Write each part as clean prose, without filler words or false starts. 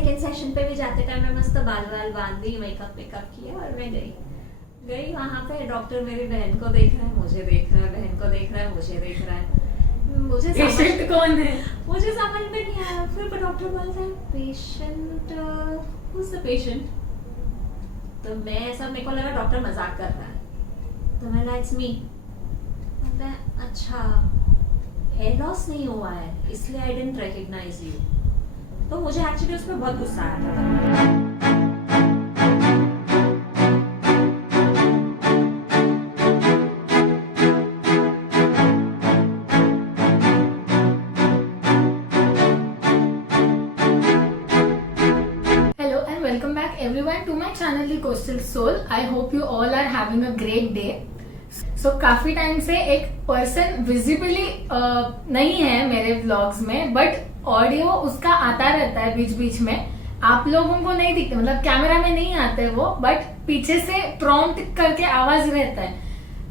Second session पे भी जाते टाइम मैं मस्त बाल वाल बांधी, मेकअप किया और मैं गई वहाँ पे। डॉक्टर मेरी बहन को देख रहा है, मुझे देख रहा है, बहन को देख रहा है, मुझे देख रहा है। मुझे पेशेंट कौन है मुझे समझ में नहीं आया। फिर डॉक्टर बोलता है पेशेंट, who's the patient? तो मैं ऐसा, मेरे को लगा डॉक्टर मजाक कर रहा है, तो मैं इट्स मी। अच्छा हेयर लॉस नहीं हुआ है इसलिए आई डिडंट रिकॉग्नाइज यू। तो मुझे एक्चुअली उस पर बहुत गुस्सा आया था। Everyone to my channel The Coastal Soul. I hope you all are having a great day. So काफी टाइम से एक पर्सन विजिबली नहीं है मेरे व्लॉग्स में, बट ऑडियो उसका आता रहता है बीच बीच में। आप लोगों को नहीं दिखते, मतलब कैमरा में नहीं आते वो, बट पीछे से प्रॉम्प्ट करके आवाज रहता है।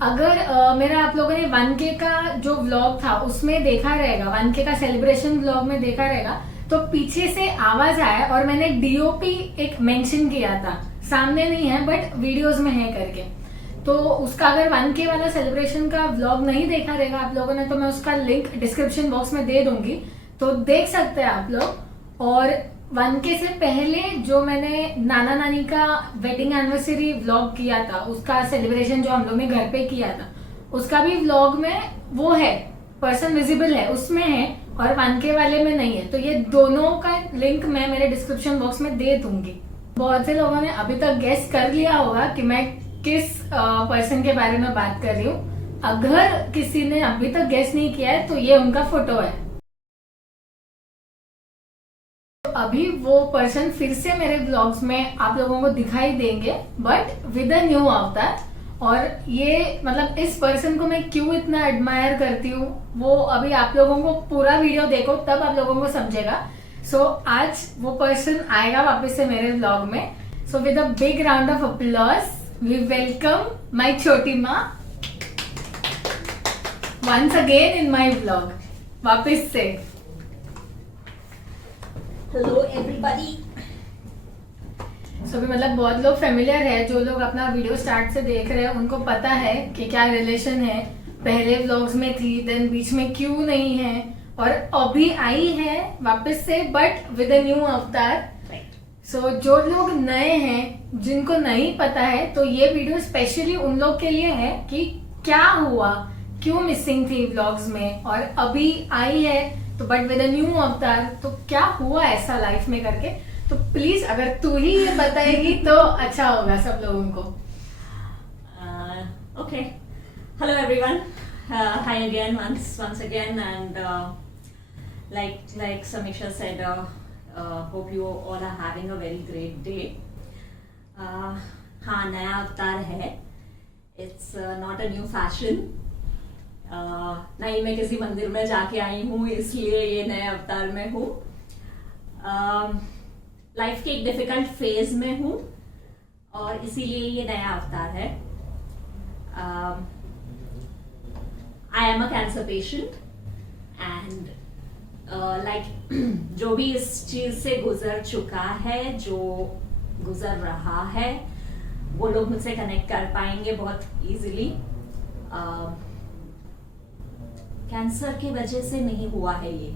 अगर मेरा आप लोगों ने 1K का जो व्लॉग था उसमें देखा रहेगा, 1K का सेलिब्रेशन व्लॉग में देखा रहेगा, तो पीछे से आवाज आया और मैंने डीओपी एक मेंशन किया था, सामने नहीं है बट वीडियोस में है करके। तो उसका अगर 1K वाला सेलिब्रेशन का व्लॉग नहीं देखा रहेगा आप लोगों ने, तो मैं उसका लिंक डिस्क्रिप्शन बॉक्स में दे दूंगी, तो देख सकते हैं आप लोग। और 1K से पहले जो मैंने नाना नानी का वेडिंग एनिवर्सरी व्लॉग किया था, उसका सेलिब्रेशन जो हम लोग ने घर पे किया था, उसका भी व्लॉग में वो है, पर्सन विजिबल है उसमें है, और 1K वाले में नहीं है। तो ये दोनों का लिंक मैं मेरे डिस्क्रिप्शन बॉक्स में दे दूंगी। बहुत से लोगों ने अभी तक गेस कर लिया होगा कि मैं किस पर्सन के बारे में बात कर रही हूँ। अगर किसी ने अभी तक गेस नहीं किया है तो ये उनका फोटो है। तो अभी वो पर्सन फिर से मेरे ब्लॉग्स में आप लोगों को दिखाई देंगे, बट विद अ न्यू अवतार। और ये मतलब इस पर्सन को मैं क्यों इतना एडमायर करती हूँ वो अभी आप लोगों को पूरा वीडियो देखो तब आप लोगों को समझेगा। सो आज वो पर्सन आएगा वापस से मेरे व्लॉग में। So with a big round of applause we welcome my छोटी माँ once again in my vlog, वापस से। Hello everybody. सो भी मतलब बहुत लोग फेमिलियर है, जो लोग अपना वीडियो स्टार्ट से देख रहे हैं उनको पता है कि क्या रिलेशन है। पहले व्लॉग्स में थी, देन बीच में क्यों नहीं है, और अभी आई है वापस से बट विद अ न्यू अवतार। सो जो लोग नए हैं, जिनको नहीं पता है, तो ये वीडियो स्पेशली उन लोग के लिए है कि क्या हुआ, क्यों मिसिंग थी व्लॉग्स में, और अभी आई है तो बट विद अ न्यू अवतार, तो क्या हुआ ऐसा लाइफ में करके। तो प्लीज अगर तू ही ये बताएगी तो अच्छा होगा सब लोगों को। Okay, hello everyone, hi again once again, and like Samisha said, hope you all are having a very great day. हाँ, नया अवतार है, it's not a new fashion. नहीं मैं किसी मंदिर में जाके आई हूँ इसलिए ये नए अवतार में हूँ। लाइफ के एक डिफिकल्ट फेज में हूँ और इसीलिए ये नया अवतार है। I am a cancer patient and like जो भी इस चीज से गुजर चुका है, जो गुजर रहा है, वो लोग मुझसे कनेक्ट कर पाएंगे बहुत इजीली। कैंसर की वजह से नहीं हुआ है ये,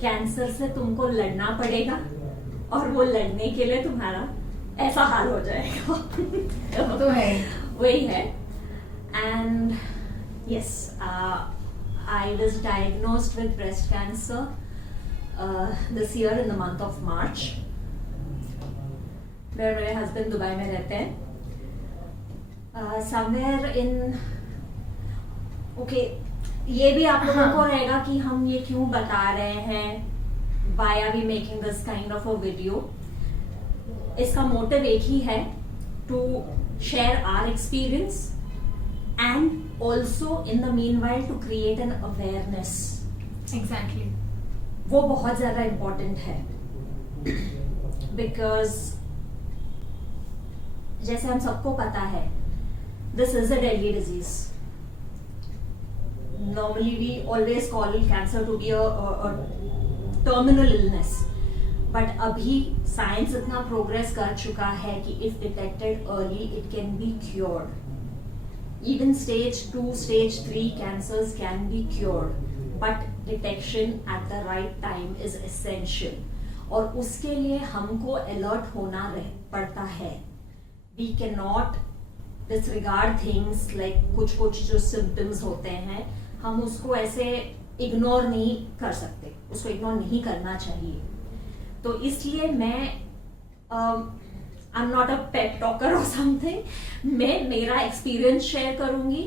कैंसर से तुमको लड़ना पड़ेगा और वो लड़ने के लिए तुम्हारा ऐसा हाल हो जाएगा। तो है, वही है। And yes, I was diagnosed with breast cancer this year in the month of March. मेरे हस्बैंड दुबई में रहते हैं। समवेयर इन ओके, ये भी आप लोगों को रहेगा कि हम ये क्यों बता रहे हैं, why are we making this kind of a video। इसका मोटिव एक ही है, to share our experience and also in the meanwhile to create an awareness। Exactly। वो बहुत ज्यादा important है because जैसे हम सबको पता है this is a deadly disease। Normally we always call cancer to be a terminal illness, but अभी साइंस इतना प्रोग्रेस कर चुका है कि if detected early it can be cured. Even stage 2, stage 3 cancers can be cured, but detection at the right time is essential. और उसके लिए हमको alert होना पड़ता है. We cannot disregard things like कुछ जो symptoms होते हैं, हम उसको ऐसे ignore नहीं कर सकते, उसको ignore नहीं करना चाहिए. तो इसलिए मैं I'm not a pet talker or something. मैं मेरा एक्सपीरियंस शेयर करूंगी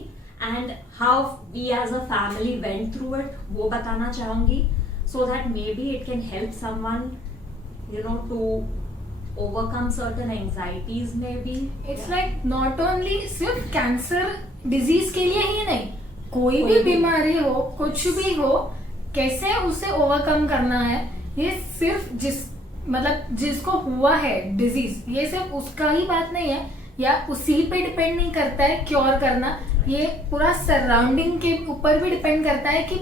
and how we as a family went through it वो बताना चाहूंगी, so that maybe it can help someone, to overcome certain anxieties maybe. It's like not only सिर्फ cancer disease के लिए ही नहीं, कोई भी बीमारी हो, कुछ भी हो, कैसे उसे ओवरकम करना है, ये सिर्फ जिसको हुआ है डिजीज, ये सिर्फ उसका ही बात नहीं है या उसी पे डिपेंड नहीं करता है क्योर करना. ये पूरा सराउंडिंग के ऊपर भी डिपेंड करता है कि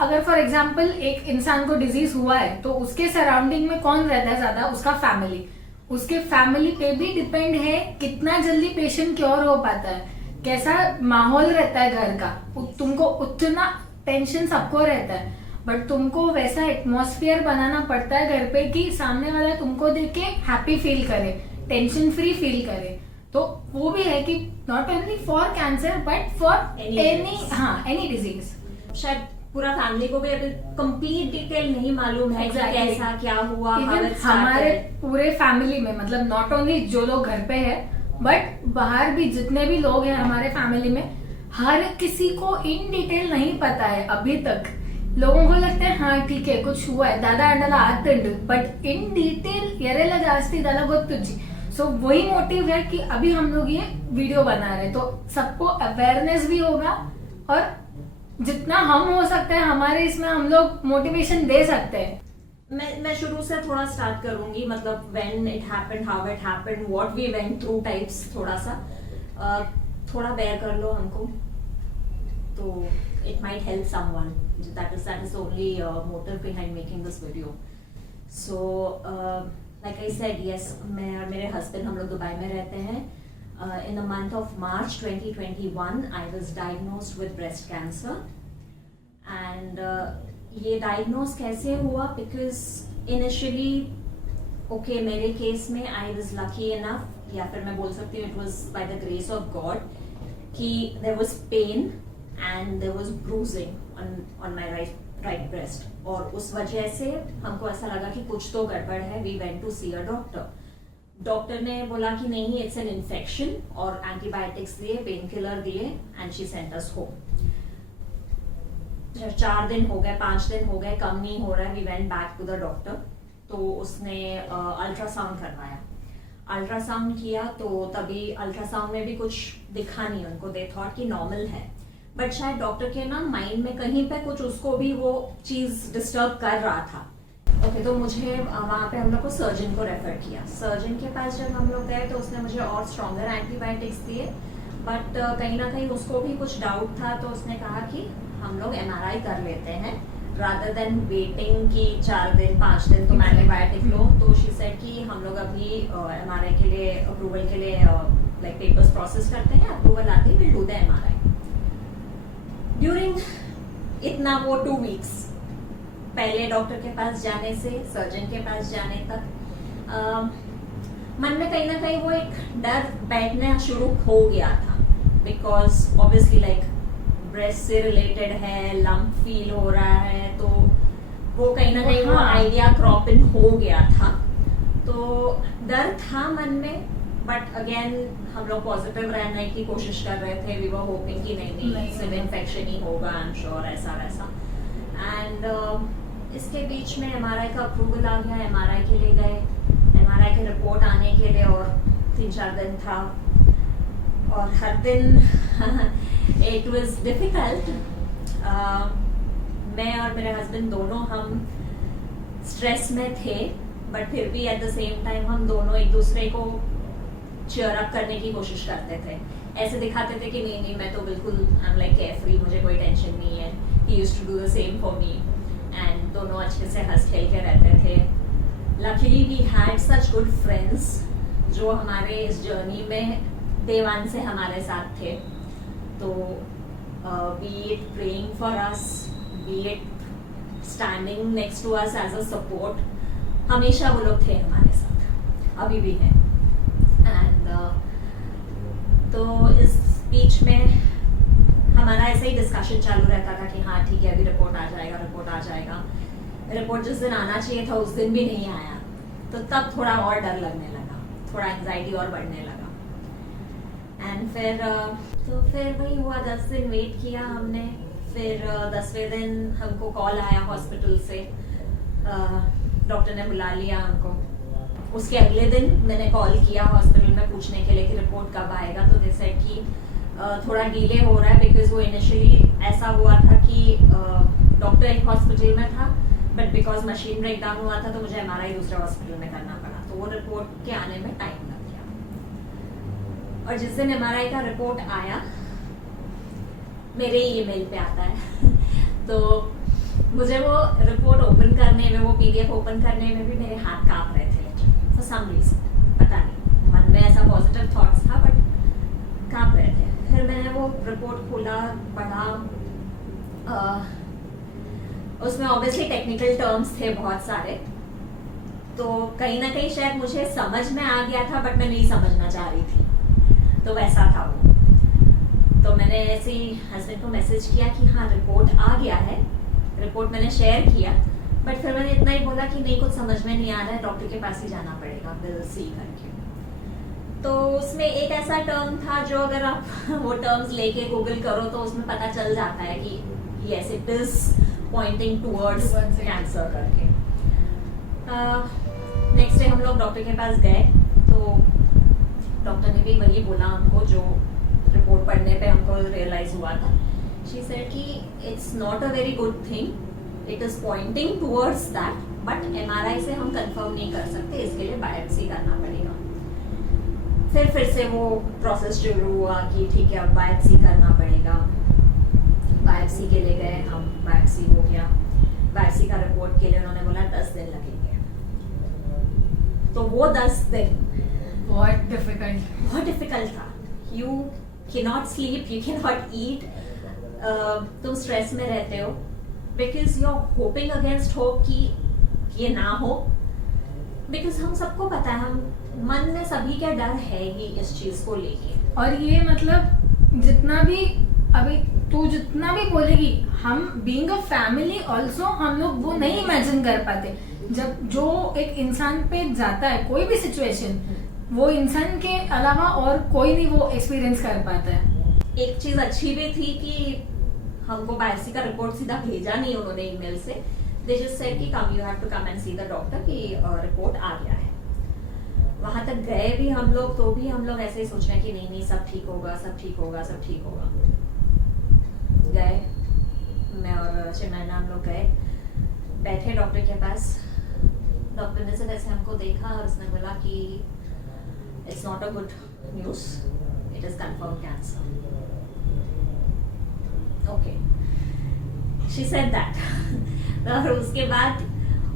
अगर फॉर एग्जांपल एक इंसान को डिजीज हुआ है तो उसके सराउंडिंग में कौन रहता है ज्यादा, उसका फैमिली. उसके फैमिली पे भी डिपेंड है कितना जल्दी पेशेंट क्योर हो पाता है, कैसा माहौल रहता है घर का. तुमको उतना टेंशन सबको रहता है, बट तुमको वैसा एटमॉस्फेयर बनाना पड़ता है घर पे कि सामने वाला तुमको देख के हैप्पी फील करे, टेंशन फ्री फील करे. तो वो भी है कि not only for cancer but for any disease. शायद पूरा फैमिली को भी अभी कंप्लीट डिटेल नहीं मालूम है कि कैसा क्या हुआ. इवन हमारे पूरे फैमिली में नॉट ओनली जो लोग घर पे है बट बाहर भी जितने भी लोग हैं हमारे फैमिली में, हर किसी को इन डिटेल नहीं पता है अभी तक. लोगों को लगता है हाँ ठीक है कुछ हुआ है, दादा अंडला आतंड, बट इन डिटेल एरेला जास्ती दादा गोत्तुज्जी. सो वही मोटिव है कि अभी हम लोग ये वीडियो बना रहे हैं, तो सबको अवेयरनेस भी होगा और जितना हम हो सकता है हमारे इसमें हम लोग मोटिवेशन दे सकते हैं. मैं शुरू से थोड़ा स्टार्ट करूंगी, मतलब when it happened, how it happened, what we went through types. थोड़ा बेयर कर लो हमको, तो it might help someone. That is the only motive behind making this video. So like I said, yes, मैं और मेरे husband हम लोग दुबई में रहते हैं. In the month of March 2021 I was diagnosed with breast cancer. And ये diagnose कैसे हुआ? Because initially okay, मेरे केस में I was lucky enough, या फिर मैं बोल सकती हूँ it was by the grace of God, कि there was pain and there was bruising on my right breast. और उस वजह से हमको ऐसा लगा कि कुछ तो गड़बड़ है. We went to see a doctor. Doctor ने बोला कि नहीं, it's an infection, और एंटीबायोटिक्स दिए, पेन किलर दिए, and she sent us home. 4 दिन हो गए, 5 दिन हो गए, कम नहीं हो रहा है. We went back to the doctor. तो उसने अल्ट्रासाउंड करवाया. अल्ट्रासाउंड किया तो तभी अल्ट्रासाउंड में भी कुछ दिखा नहीं उनको. दे थॉट कि नॉर्मल है, बट शायद डॉक्टर के माइंड में कहीं पे कुछ उसको भी वो चीज डिस्टर्ब कर रहा था. ओके, तो मुझे वहाँ पे हम लोग को सर्जन को रेफर किया. सर्जन के पास जब हम लोग गए तो उसने मुझे और स्ट्रॉन्गर एंटीबायोटिक्स दिए, बट कहीं ना कहीं उसको भी कुछ डाउट था. तो उसने कहा कि हम लोग MRI कर लेते हैं रादर देन वेटिंग कि 4 दिन 5 दिन तुम एंटीबायोटिक लो. तो शी सेड कि हम लोग अभी MRI के लिए अप्रूवल के लिए लाइक पेपर्स प्रोसेस करते हैं, अप्रूवल आते he will do the MRI. During इतना वो 2 वीक्स पहले डॉक्टर के पास जाने से सर्जन के पास जाने तक मन में कहीं ना कहीं वो एक डर बैठना शुरू हो गया था. बिकॉज ऑब्वियसली लाइक ब्रेस्ट से रिलेटेड है, लंप फील हो रहा है, तो वो कहीं ना कहीं वो आइडिया क्रॉप इन हो गया था. तो डर था मन में, बट अगेन हम लोग पॉजिटिव रहने की कोशिश कर रहे थे. वी वर होपिंग कि नहीं सिर्फ इन्फेक्शन ही होगा, आई एम श्योर, ऐसा वैसा. एंड इसके बीच में MRI का अप्रूवल आ गया. MRI के लिए गए, MRI की रिपोर्ट आने के लिए और 3-4 दिन था, और हर दिन इट वाज डिफिकल्ट. मैं और मेरे हस्बैंड दोनों हम स्ट्रेस में थे, बट फिर भी एट द सेम टाइम हम दोनों एक दूसरे को चीयर अप करने की कोशिश करते थे. ऐसे दिखाते थे कि नहीं मैं तो बिल्कुल आई एम लाइक केयरफ्री, मुझे कोई टेंशन नहीं है. He used to do the same for me, and दोनों अच्छे से हंस खेल के रहते थे. Luckily we had such good friends जो हमारे इस जर्नी में डे वन से हमारे साथ थे. तो be it praying for us, be it standing next to us as a support, हमेशा वो लोग थे हमारे साथ, अभी भी हैं. एंड तो इस बीच में हमारा ऐसे ही डिस्कशन चालू रहता था कि हाँ ठीक है अभी रिपोर्ट आ जाएगा, रिपोर्ट आ जाएगा. रिपोर्ट जिस दिन आना चाहिए था उस दिन भी नहीं आया. तो तब थोड़ा और डर लगने लगा, थोड़ा एंजाइटी और बढ़ने लगा. एंड फिर वही हुआ, 10 दिन वेट किया हमने. फिर 10वें दिन हमको कॉल आया हॉस्पिटल से, डॉक्टर ने बुला लिया हमको. उसके अगले दिन मैंने कॉल किया हॉस्पिटल में पूछने के लिए कि रिपोर्ट कब आएगा. तो दे सेड कि थोड़ा डिले हो रहा है, बिकॉज वो इनिशियली ऐसा हुआ था कि डॉक्टर एक हॉस्पिटल में था, but because machine break down हुआ था तो मुझे MRI दूसरे हॉस्पिटल में करना पड़ा. तो वो रिपोर्ट के आने में टाइम लग गया. और जिस दिन MRI का रिपोर्ट आया मेरे ईमेल पे आता है तो मुझे वो रिपोर्ट ओपन करने में, वो PDF ओपन करने में भी मेरे हाथ कांप रहे थे फॉर सम रीजन. पता नहीं, मन में ऐसा पॉजिटिव थॉट्स था बट कांप रहे थे. फिर मैंने वो रिपोर्ट खोला, पढ़ा. उसमें ऑब्वियसली टेक्निकल टर्म्स थे बहुत सारे, तो कहीं ना कहीं शायद मुझे समझ में आ गया था बट मैं नहीं समझना चाह रही थी. तो वैसा था वो. तो मैंने ऐसे ही हस्बैंड को मैसेज किया कि हाँ रिपोर्ट आ गया है. रिपोर्ट मैंने शेयर किया, बट फिर मैंने इतना ही बोला कि नहीं कुछ समझ में नहीं आ रहा है, डॉक्टर के पास ही जाना पड़ेगा, विल सी करके. तो उसमें एक ऐसा टर्म था जो अगर आप वो टर्म्स लेके गूगल करो तो उसमें पता चल जाता है कि yes it is pointing towards cancer करके. नेक्स्ट डे हम लोग डॉक्टर के पास गए तो डॉक्टर ने भी वही बोला हमको जो रिपोर्ट पढ़ने पे हमको रियलाइज हुआ था. शी सेड कि it's not a very good thing, it is pointing towards that, but MRI से हम कंफर्म नहीं कर सकते, इसके लिए बायोप्सी करना पड़ेगा. फिर से वो प्रोसेस शुरू हुआ कि ठीक है अब बायोप्सी करना पड़ेगा. बायोप्सी के लिए गए हम, बायोप्सी हो गया. बायोप्सी का रिपोर्ट के लिए उन्होंने बोला 10 दिन लगेंगे. तो वो 10 दिन बहुत डिफिकल्ट था. You cannot sleep, you cannot eat, तुम स्ट्रेस में रहते हो because you are hoping against hope कि ये ना हो. बिकॉज हम सबको पता है, हम मन में सभी का डर है ही इस चीज को लेके. और ये मतलब जितना भी अभी तू जितना भी बोलेगी, हम बीइंग अ फैमिली ऑल्सो हम लोग वो नहीं इमेजिन कर पाते. जब जो एक इंसान पे जाता है कोई भी सिचुएशन, वो इंसान के अलावा और कोई नहीं वो एक्सपीरियंस कर पाता है. एक चीज अच्छी भी थी कि हमको बायोप्सी का रिपोर्ट सीधा भेजा नहीं उन्होंने ईमेल से. दे जस्ट सेड कि come you have to come and see the doctor कि रिपोर्ट आ गया है. वहां तक गए भी हम लोग तो भी हम लोग ऐसे ही सोच रहे हैं कि नहीं नहीं सब ठीक होगा, सब ठीक होगा, सब ठीक होगा. गए, मैं और चिन्मयना हम लोग गए, बैठे डॉक्टर के पास. डॉक्टर ने सिर्फ ऐसे हमको देखा और उसने बोला कि it's not a good news, it is confirm cancer. Okay, she said that. और उसके बाद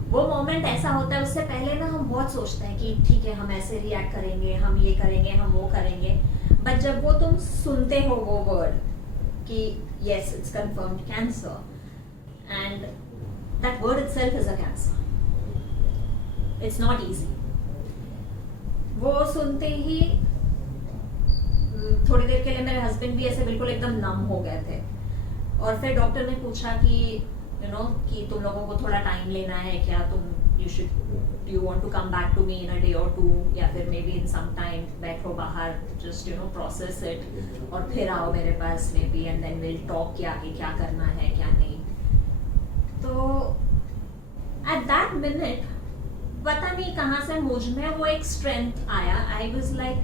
वो मोमेंट ऐसा होता है, उससे पहले ना हम बहुत सोचते हैं कि ठीक है हम ऐसे रिएक्ट करेंगे, हम ये करेंगे, हम वो करेंगे. बट जब वो तुम सुनते हो वो वर्ड कि yes it's confirmed cancer, and that word itself is a cancer. It's not easy. वो सुनते ही थोड़ी देर के लिए मेरे हस्बैंड भी ऐसे बिल्कुल एकदम नम हो गए थे. और फिर डॉक्टर ने पूछा कि कि तुम लोगों को थोड़ा टाइम लेना है क्या, तुम you want to come back to me in a day और 2 या फिर may be in some time, बैठो बाहर, जस्ट प्रोसेस इट और फिर आओ मेरे पास maybe and then will talk कि आगे क्या करना है क्या नहीं. तो एट दैट मिनट पता नहीं कहाँ से मुझ में वो एक स्ट्रेंथ आया. आई वाज लाइक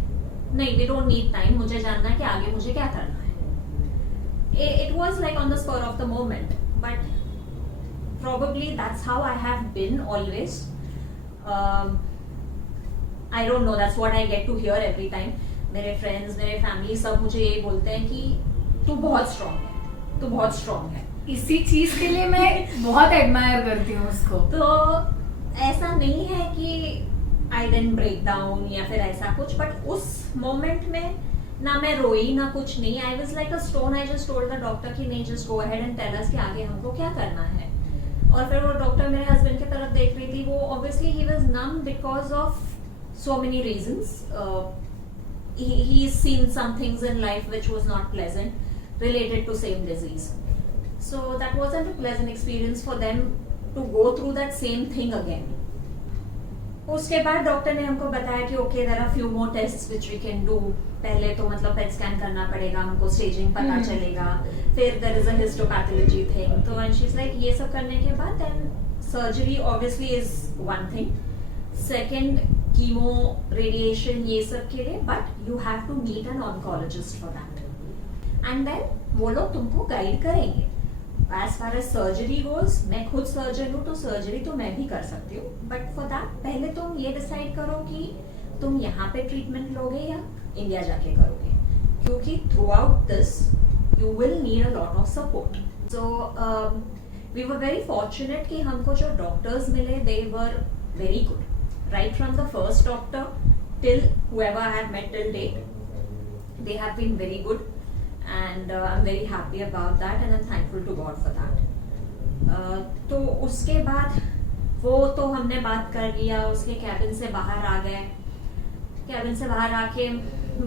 नहीं, वी डोंट नीड टाइम, मुझे जानना है कि आगे मुझे क्या करना है. It was like on the spot of the moment, but probably that's how I have been always. I don't know, that's what I get to hear every time. मेरे friends, मेरे family सब मुझे यही बोलते हैं कि तू बहुत strong है, तू बहुत strong है. इसी चीज के लिए मैं बहुत एडमायर करती हूँ उसको. तो ऐसा नहीं है कि आई डेंट ब्रेक डाउन या फिर ऐसा कुछ, बट उस मोमेंट में ना मैं रोई ना कुछ नहीं. I was like a stone. I just told the doctor कि नहीं, just go ahead and tell us कि आगे हमको क्या करना है. और फिर वो डॉक्टर मेरे हस्बैंड की तरफ देख रही थी. वो obviously he was numb because of so many reasons. He's seen some things in life which was not pleasant related to same disease. So that wasn't a pleasant experience for them to go through that same thing again. उसके बाद doctor ने हमको बताया कि okay there are few more tests which we can do. पहले तो मतलब PET scan करना पड़ेगा, हमको स्टेजिंग पता चलेगा, फिर there is a histopathology thing. तो एंड शी इज लाइक ये सब करने के बाद then surgery obviously is one thing. Second chemo radiation ये सब के लिए, but you have to meet an oncologist for that. And then वो लोग तुमको गाइड करेंगे. As far as surgery goes, मैं खुद सर्जन हूँ तो सर्जरी तो मैं भी कर सकती हूँ, बट फॉर दैट पहले तुम ये डिसाइड करो कि तुम यहाँ पे ट्रीटमेंट लोगे या इंडिया जाके करोगे, क्योंकि throughout this you will need a lot of support. So we were very fortunate कि हमको जो डॉक्टर्स मिले they were very good. Right from the first doctor till whoever I have met till date, they have been very good, and I'm very happy about that, and I'm thankful to God for that. तो उसके बाद वो तो हमने बात कर लिया, उसके कैबिन से बाहर आ गए. कैबिन से बाहर आके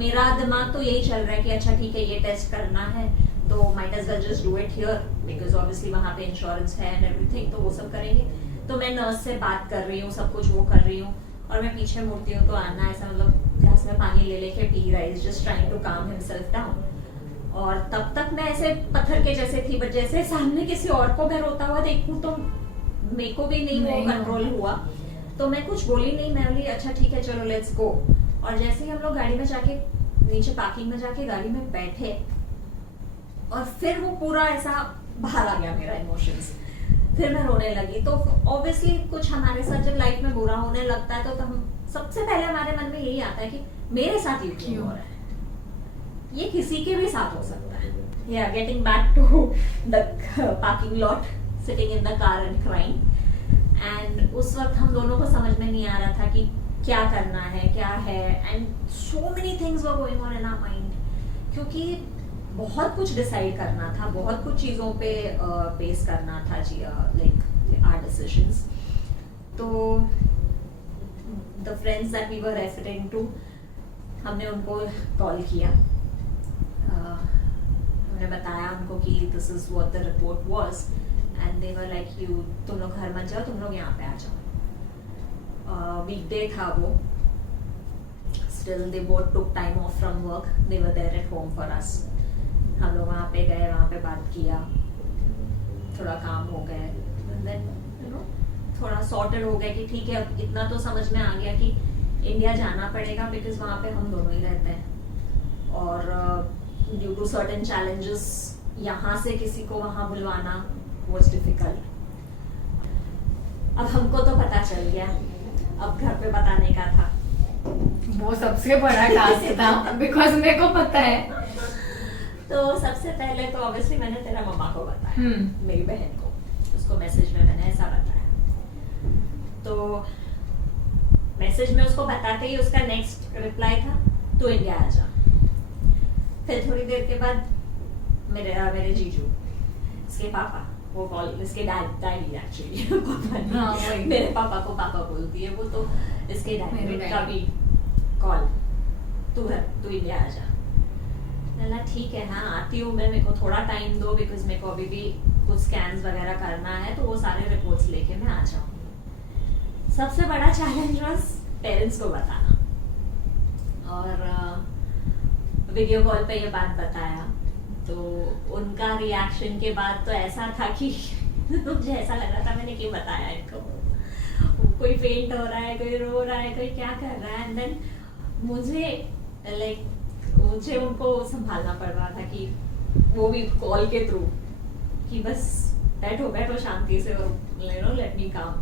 मेरा दिमाग तो यही चल रहा है कि अच्छा ठीक है, ये टेस्ट करना है तो might as well just do it here because obviously वहाँ पे इंश्योरेंस है and everything, तो वो सब करेंगे. तो मैं नर्स से बात कर रही हूँ, सब कुछ वो कर रही हूँ, और मैं पीछे मुड़ती हूँ तो आना ऐसा मतलब ग्लास में पानी ले लेके पी रहा है, जस्ट ट्राइंग टू काम हिमसेल्फ डाउन. और तब तक मैं ऐसे पत्थर के जैसे थी, बट जैसे सामने किसी और को मैं रोता हुआ देखूं तो मेरे को भी नहीं वो कंट्रोल हुआ. तो मैं कुछ बोली नहीं, मैं बोली अच्छा ठीक है चलो लेट्स गो. और जैसे ही हम लोग गाड़ी में जाके नीचे पार्किंग में जाके गाड़ी में बैठे, और फिर वो पूरा ऐसा बाहर आ गया मेरा इमोशंस. फिर मैं रोने लगी. तो ऑब्वियसली कुछ हमारे साथ जब लाइफ में बुरा होने लगता है तो हम सबसे पहले हमारे मन में यही आता है कि मेरे साथ ये क्यों हो रहा है, ये किसी के भी साथ हो सकता है. या getting back to the parking lot, sitting in the car and crying. And उस वक्त हम दोनों को समझ में नहीं आ रहा था कि क्या करना है क्या है, and so many things were going on in our mind, क्योंकि बहुत कुछ डिसाइड करना था, बहुत कुछ चीज़ों पे बेस करना था जी, लाइक आवर डिसीजंस. तो the friends that we were referring to, हमने उनको कॉल किया, हमने बताया उनको कि this is what the report was, and they were like you तुम लोग घर मत जाओ, तुम लोग यहाँ पे आ जाओ. वीकडे था वो. Still they both took time off from work, they were there at home for us. हम लोग वहाँ पे गए, वहाँ पे बात किया, थोड़ा काम हो गए, देन यू नो थोड़ा सॉर्टेड हो गया कि ठीक है अब इतना तो समझ में आ गया कि इंडिया जाना पड़ेगा बिकॉज वहाँ पे हम दोनों ही रहते हैं, और ड्यू टू सर्टेन चैलेंजेस यहाँ से किसी को वहाँ बुलवाना वाज डिफिकल्ट. अब हमको तो पता चल गया, अब घर पे बताने का था. वो सबसे बड़ा टास्क था बिकॉज मेरे को पता है. तो सबसे पहले तो ऑब्वियसली मैंने तेरा मम्मा को बताया, मेरी बहन को. उसको मैसेज में मैंने ऐसा बताया. तो मैसेज में उसको बताते ही उसका नेक्स्ट रिप्लाई था तू इंडिया आ जा. फिर थोड़ी देर के बाद मेरे जीजू, इसके पापा, वो कॉल, इसके डैडी एक्चुअली मेरे पापा को पापा बोलती है वो, तो इसके डैडी का भी कॉल, तू इंडिया आ जा. ठीक है हाँ आती हूँ मैं, मेरे को थोड़ा टाइम दो बिकॉज मेरे को अभी भी कुछ स्कैन्स वगैरह करना है, तो वो सारे रिपोर्ट्स लेके मैं आ जाऊँ. सबसे बड़ा चैलेंज वाज पेरेंट्स को बताना, और वीडियो कॉल पे ये बात बताया तो उनका रिएक्शन के बाद तो ऐसा था कि मुझे ऐसा लग रहा था मैंने क्यों बताया इनको. कोई फेंट हो रहा है, कोई रो रहा है, कोई क्या कर रहा है, एंड देन मुझे उनको संभालना पड़ रहा था कि वो भी कॉल के थ्रू कि बस बैठो शांति से, लेट मी काम.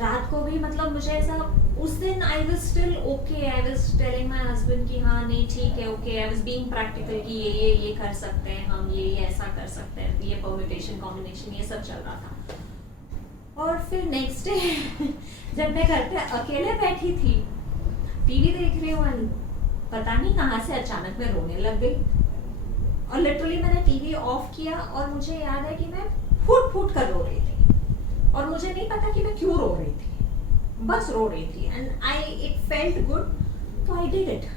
रात को भी मतलब मुझे ऐसा, उस दिन I was still okay, I was telling my husband कि हाँ नहीं ठीक है okay, I was being practical कि ये कर सकते हैं हम, ये ऐसा कर सकते हैं, ये परम्यूटेशन कॉम्बिनेशन ये सब चल रहा था. और फिर नेक्स्ट डे जब मैं घर पे अकेले बैठी थी, टीवी देख रही हूँ, पता नहीं कहाँ से अचानक मैं रोने लग गई। और लिटरली मैंने टीवी ऑफ किया और मुझे याद है कि मैं फूट फूट कर रो रही थी और मुझे नहीं पता कि मैं क्यों रो रही थी, बस रो रही थी। एंड इट फेल्ट गुड, तो आई डिड इट।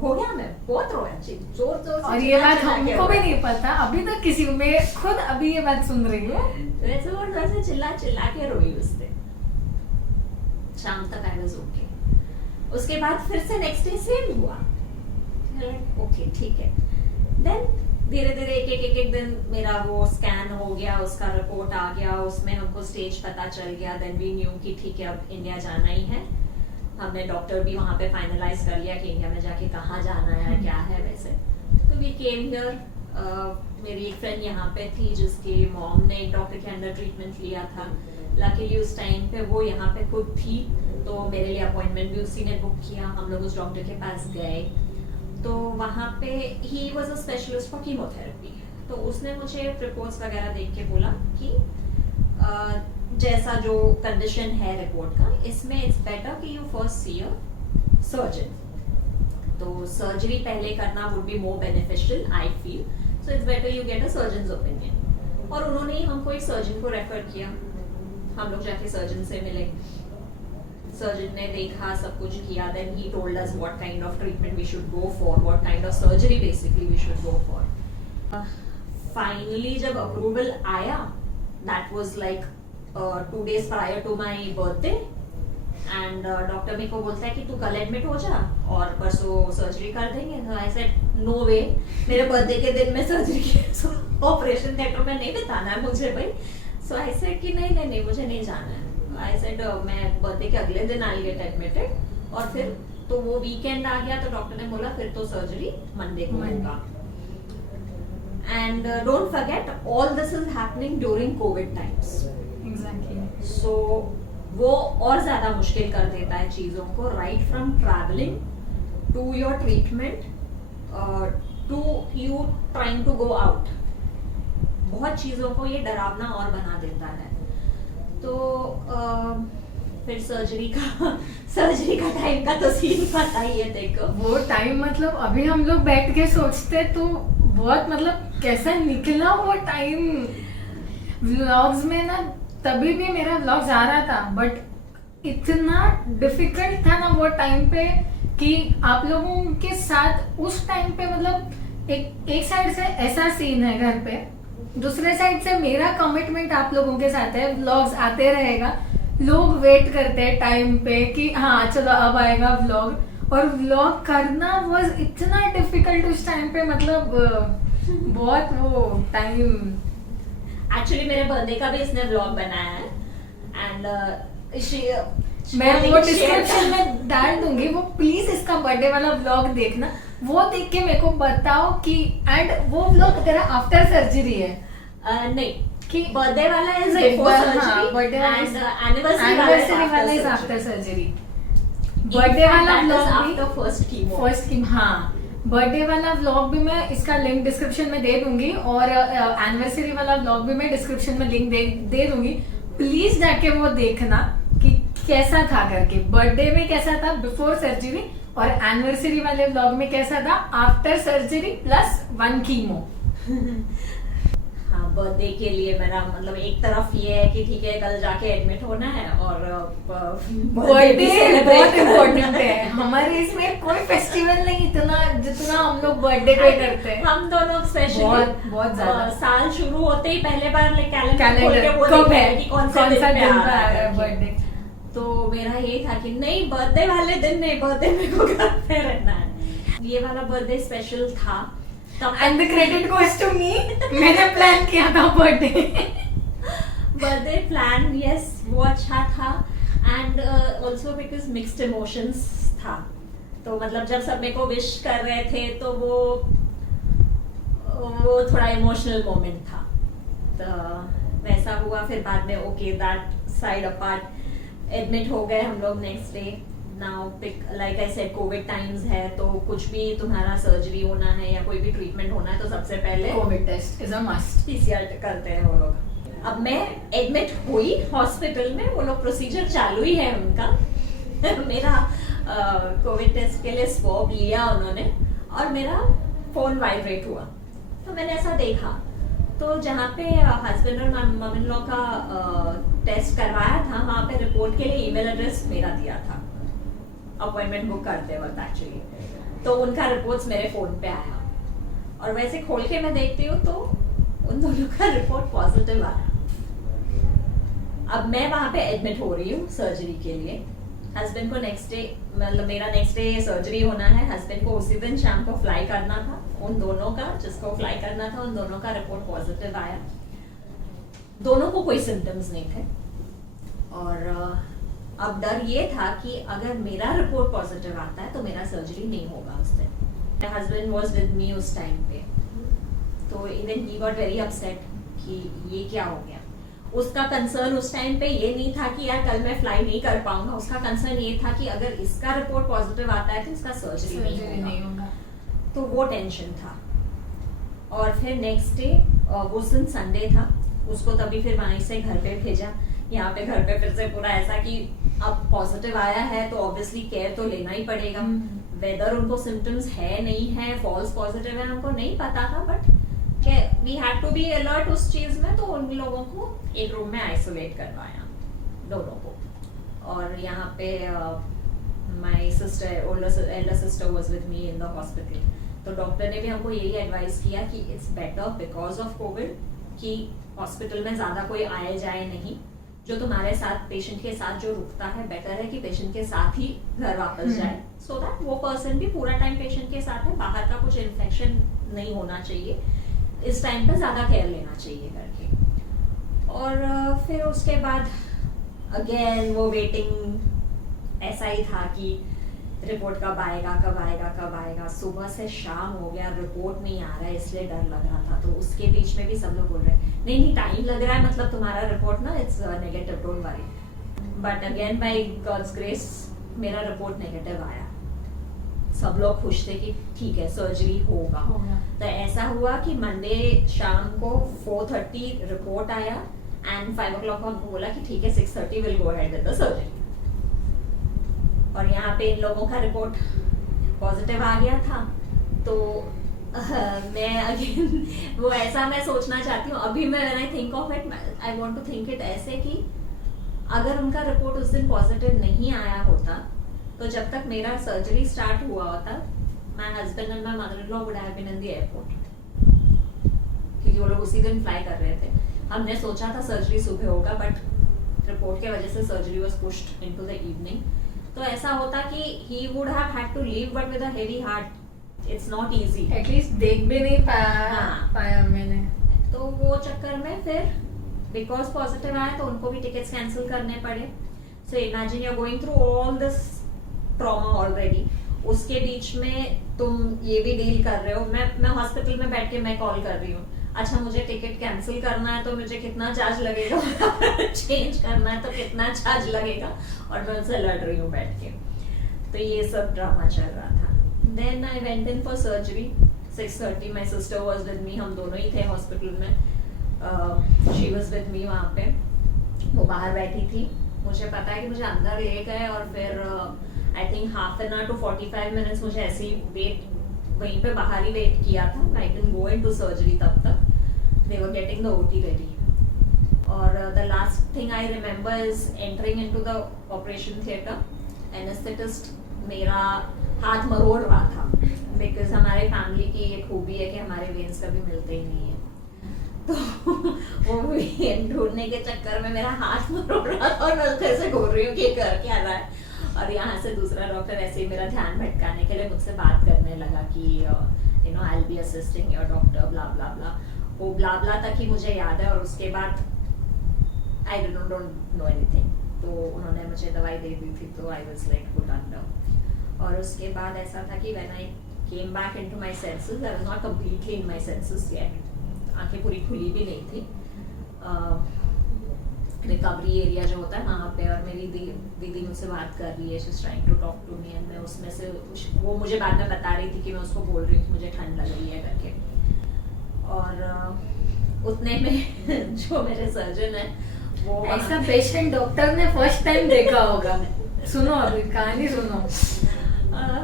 हो गया, मैं बहुत रोया, जोर जोर से। और ये बात हमको भी नहीं पता अभी तक किसी में, खुद अभी ये बात सुन रही हूँ। वैसे जोर से चिल्ला चिल्ला के रोई उस दिन। शाम तक आई वाज ओके। उसके बाद फिर से नेक्स्ट डे सेम हुआ। ओके ठीक है। देन धीरे धीरे एक दिन मेरा वो स्कैन हो गया, उसका रिपोर्ट आ गया, उसमें हमको स्टेज पता चल गया। देन वी न्यू कि ठीक है अब इंडिया जाना ही है। हमने डॉक्टर भी वहाँ पे फाइनलाइज कर लिया कि इंडिया में जाके कहाँ जाना है, क्या है वैसे। तो वी केम हियर। मेरी एक फ्रेंड यहाँ पे थी जिसकी मॉम ने एक डॉक्टर के अंडर ट्रीटमेंट लिया था। लकीली उस टाइम पे वो यहाँ पे खुद थी, तो मेरे लिए अपॉइंटमेंट भी उसी ने बुक किया। हम लोग उस डॉक्टर के पास गए, तो वहाँ पे he was a specialist for chemotherapy. तो उसने मुझे रिपोर्ट्स वगैरह देख के बोला कि जैसा जो कंडीशन है रिपोर्ट का, इसमें इट्स बेटर कि you first see a surgeon. तो सर्जरी पहले करना would be more beneficial I feel, so it's better you get a surgeon's opinion. और उन्होंने ही हमको एक सर्जन को रेफर किया। हम लोग जाके सर्जन से मिले, सर्जन ने देखा, सब कुछ किया। Then he told us what kind of treatment we should go for, what kind of surgery basically we should go for. Finally जब अप्रूवल आया, that was like 2 days prior to my birthday, and doctor मेरे को बोलता है कि तू कल admit हो जा और परसों सर्जरी कर देंगे। तो आई सेड नो वे, मेरे बर्थडे के दिन में सर्जरी ऑपरेशन थिएटर में नहीं बिताना है मुझे भाई। सो आई सेड कि नहीं मुझे नहीं जाना है। आई सेड मैं बर्थडे के अगले दिन आई गेट एडमिटेड। और फिर तो वो वीकेंड आ गया, तो डॉक्टर ने बोला फिर तो सर्जरी मंडे को होगा। And don't forget all this is happening during COVID times. So वो और ज्यादा मुश्किल कर देता है चीजों को, right from travelling to your treatment to you trying to go out. बहुत चीजों को ये डरावना और बना देता है। तो फिर सर्जरी का टाइम का तो सीन पता ही है। देखो वो टाइम, मतलब अभी हम लोग बैठ के सोचते तो बहुत, मतलब कैसा निकला वो टाइम। व्लॉग्स में ना, तभी भी मेरा व्लॉग्स आ रहा था, बट इतना डिफिकल्ट था ना वो टाइम पे कि आप लोगों के साथ उस टाइम पे, मतलब एक साइड से ऐसा सीन है घर पे, दूसरे साइड से मेरा कमिटमेंट आप लोगों के साथ है। व्लॉग्स आते रहेगा, लोग वेट करते हैं टाइम पे कि हाँ चलो अब आएगा व्लॉग। और व्लॉग करना वाज इतना डिफिकल्ट उस टाइम पे, मतलब बहुत वो टाइम। एक्चुअली मेरे बर्थडे का भी इसने व्लॉग बनाया है, एंड मैं वो डिस्क्रिप्शन में डाल दूंगी, वो प्लीज इसका बर्थडे वाला व्लॉग देखना। वो देख के मेरे को बताओ कि, एंड वो व्लॉग तेरा आफ्टर सर्जरी है? नहीं, कि बर्थडे वाला is before surgery and anniversary वाला इज आफ्टर सर्जरी। बर्थडे वाला व्लॉग आफ्टर फर्स्ट कीमो। हाँ, बर्थडे वाला व्लॉग भी मैं इसका लिंक डिस्क्रिप्शन में दे दूंगी, और एनिवर्सरी वाला व्लॉग भी मैं डिस्क्रिप्शन में लिंक दे दूंगी। प्लीज जाके वो देखना कि कैसा था करके, बर्थडे में कैसा था बिफोर सर्जरी, और एनिवर्सरी वाले व्लॉग में कैसा था आफ्टर सर्जरी प्लस 1 कीमो। हाँ, बर्थडे के लिए मेरा मतलब एक तरफ ये है कि ठीक है कल जाके एडमिट होना है, और बर्थडे बहुत इम्पोर्टेंट है हमारे इसमें। कोई फेस्टिवल नहीं इतना जितना हम लोग बर्थडे पे करते हैं। हम दोनों स्पेशली बहुत ज्यादा। साल शुरू होते ही पहले बार कैलेंडर कब है, कौन सा दिन पे आ रहा है बर्थडे। तो मेरा ये था कि नहीं, बर्थडे वाले दिन नहीं, बर्थडे मेरे को घर पे रहना है। ये वाला बर्थडे स्पेशल था। And the credit goes to me, मैंने प्लान किया था बर्थडे प्लान। यस, वो अच्छा था, and also because mixed emotions था। तो मतलब जब सब मेरे को विश कर रहे थे तो वो थोड़ा इमोशनल मोमेंट था। तो वैसा हुआ। फिर बाद में okay, that side apart, admit हो गए हम लोग next day. Now like I said, Covid times है, तो कुछ भी तुम्हारा सर्जरी होना है या कोई भी ट्रीटमेंट होना है तो सबसे पहले COVID test is a must. PCR करते हैं वो लोग। अब मैं एडमिट हुई हॉस्पिटल में, वो लोग प्रोसीजर चालू ही है उनका मेरा कोविड टेस्ट के लिए स्वॉब लिया उन्होंने और मेरा फोन वाइब्रेट हुआ। तो मैंने ऐसा देखा, तो जहाँ पे हस्बैंड और मम इन लॉ का टेस्ट करवाया था, वहाँ पे रिपोर्ट के लिए ईमेल एड्रेस मेरा दिया था अपॉइंटमेंट बुक करते वक्त एक्चुअली। तो उनका रिपोर्ट्स मेरे फोन पे आया और वैसे खोल के मैं देखती हूँ तो उन दोनों का रिपोर्ट पॉजिटिव आया। अब मैं वहां पे एडमिट हो रही हूँ सर्जरी के लिए। हस्बैंड को नेक्स्ट डे, मतलब मेरा नेक्स्ट डे सर्जरी होना है, हस्बैंड को उसी दिन शाम को फ्लाई करना था। उन दोनों का, जिसको फ्लाई करना था, उन दोनों का रिपोर्ट पॉजिटिव आया। दोनों को कोई सिम्टम्स नहीं थे और अब डर ये था कि अगर मेरा रिपोर्ट पॉजिटिव आता है तो मेरा सर्जरी नहीं होगा उस दिन। माय हस्बैंड वाज विद मी उस टाइम पे, तो even he got very upset कि ये क्या हो गया। उसका कंसर्न उस टाइम पे ये नहीं था कि यार कल मैं फ्लाई नहीं कर पाऊंगा, उसका कंसर्न ये था कि अगर इसका रिपोर्ट पॉजिटिव आता है तो इसका सर्जरी नहीं होगा। तो वो टेंशन था। और फिर नेक्स्ट डे, उस दिन संडे था, उसको तभी फिर वहीं से घर पे भेजा। यहाँ पे घर पे फिर से पूरा ऐसा कि अब पॉजिटिव आया है तो ऑब्वियसली केयर तो लेना ही पड़ेगा। वेदर उनको सिम्टम्स है नहीं है, फॉल्स पॉजिटिव है, हमको नहीं पता था, but we had to be alert उस चीज में। तो उन लोगों को एक रूम में आइसोलेट करवाया दोनों को। और यहाँ पे my sister, Elder sister was with me in the hospital. तो डॉक्टर ने भी हमको यही एडवाइस किया कि it's better because of Covid कि हॉस्पिटल में ज्यादा कोई आए जाए नहीं। जो तुम्हारे साथ, पेशेंट के साथ जो रुकता है, बेटर है कि पेशेंट के साथ ही घर वापस जाए, सो दैट वो पर्सन भी पूरा टाइम पेशेंट के साथ है, बाहर का कुछ इन्फेक्शन नहीं होना चाहिए। इस टाइम पे ज्यादा केयर लेना चाहिए करके। और फिर उसके बाद अगेन वो वेटिंग ऐसा ही था कि रिपोर्ट कब आएगा कब आएगा कब आएगा। सुबह से शाम हो गया, रिपोर्ट नहीं आ रहा है, इसलिए डर लग रहा था। तो उसके बीच में भी सब लोग बोल रहे नहीं नहीं टाइम लग रहा है, मतलब तुम्हारा रिपोर्ट ना it's negative, don't worry. But again by God's grace मेरा रिपोर्ट नेगेटिव आया। सब लोग खुश थे कि ठीक है सर्जरी होगा। तो ऐसा हुआ कि मंडे शाम को 4:30 रिपोर्ट आया एंड 5 o'clock हमको बोला कि ठीक है 6:30 will go ahead with the surgery. और यहाँ पे इन लोगों का रिपोर्ट पॉजिटिव आ गया था। तो मैं अगेन वो ऐसा मैं सोचना चाहती हूँ अभी। मैं when I think of it, I want to think it ऐसे कि अगर उनका रिपोर्ट उस दिन पॉजिटिव नहीं आया होता तो जब तक मेरा सर्जरी स्टार्ट हुआ होता, my husband and my mother in law would have been in the airport, क्योंकि वो लोग उसी दिन फ्लाई कर रहे थे। हमने सोचा था सर्जरी सुबह होगा, बट रिपोर्ट के वजह से surgery was pushed into the evening. तो ऐसा होता कि he would have had to leave but with a heavy heart. It's not easy, at least देख भी नहीं पाया मैंने। तो वो चक्कर में फिर बिकॉज पॉजिटिव आया तो उनको भी टिकट्स कैंसिल करने पड़े। So imagine you are going through all this trauma already. उसके बीच में तुम ये भी डील कर रहे हो। मैं हॉस्पिटल में बैठ के मैं कॉल कर रही हूँ, अच्छा मुझे टिकट कैंसिल करना है तो मुझे कितना चार्ज लगेगा, चेंज करना है तो कितना चार्ज लगेगा, और मैं उनसे लड़ रही हूँ बैठ के। तो ये सब ड्रामा चल रहा था। Then I went in for surgery 6:30। My sister was with me, हम दोनों ही थे हॉस्पिटल में। शी वाज विद मी वहाँ पे, वो बाहर बैठी थी। मुझे पता है कि मुझे अंदर ले गए और फिर I think half an hour to 45 minutes मुझे ऐसे ही वेट, वहीं पे बाहर ही वेट किया था। I didn't go into surgery तब तक, they were getting the OT ready. और the last thing I remember is entering into the operation theatre. Anaesthetist मेरा हाथ मरोड़ रहा था, बिकॉज हमारे फैमिली की ये खूबी है कि हमारे वेन्स कभी मिलते ही नहीं है। तो वो वेन ढूंढने के चक्कर में मेरा हाथ मरोड़ रहा था और मैं उसको ऐसे घूर रही हूँ कि कर क्या रहा है। और यहाँ से दूसरा डॉक्टर ऐसे ही मेरा ध्यान भटकाने के लिए मुझसे बात करने लगा कि you know I will be assisting your doctor blah blah blah. वो ब्ला ब्ला तक ही मुझे याद है, और उसके बाद आई डोंट नो एनीथिंग। तो उन्होंने मुझे दवाई दे दी थी, तो I was like put under. और उसके बाद ऐसा था कि when I came back into my senses, I was not completely in my senses yet, आंखें पूरी खुली भी नहीं थी। रिकवरी एरिया जो होता है वहाँ पे, और मेरी दीदी मुझसे बात कर रही है, she is trying to talk to me, and मैं उसमें से वो मुझे बाद में बता रही थी कि मैं उसको बोल रही हूँ कि मुझे ठंड लग रही है करके। और उतने में जो मेरे सर्जन है वो ऐसा पेशेंट डॉक्टर ने फर्स्ट टाइम देखा होगा। सुनो अभी कहानी सुनो।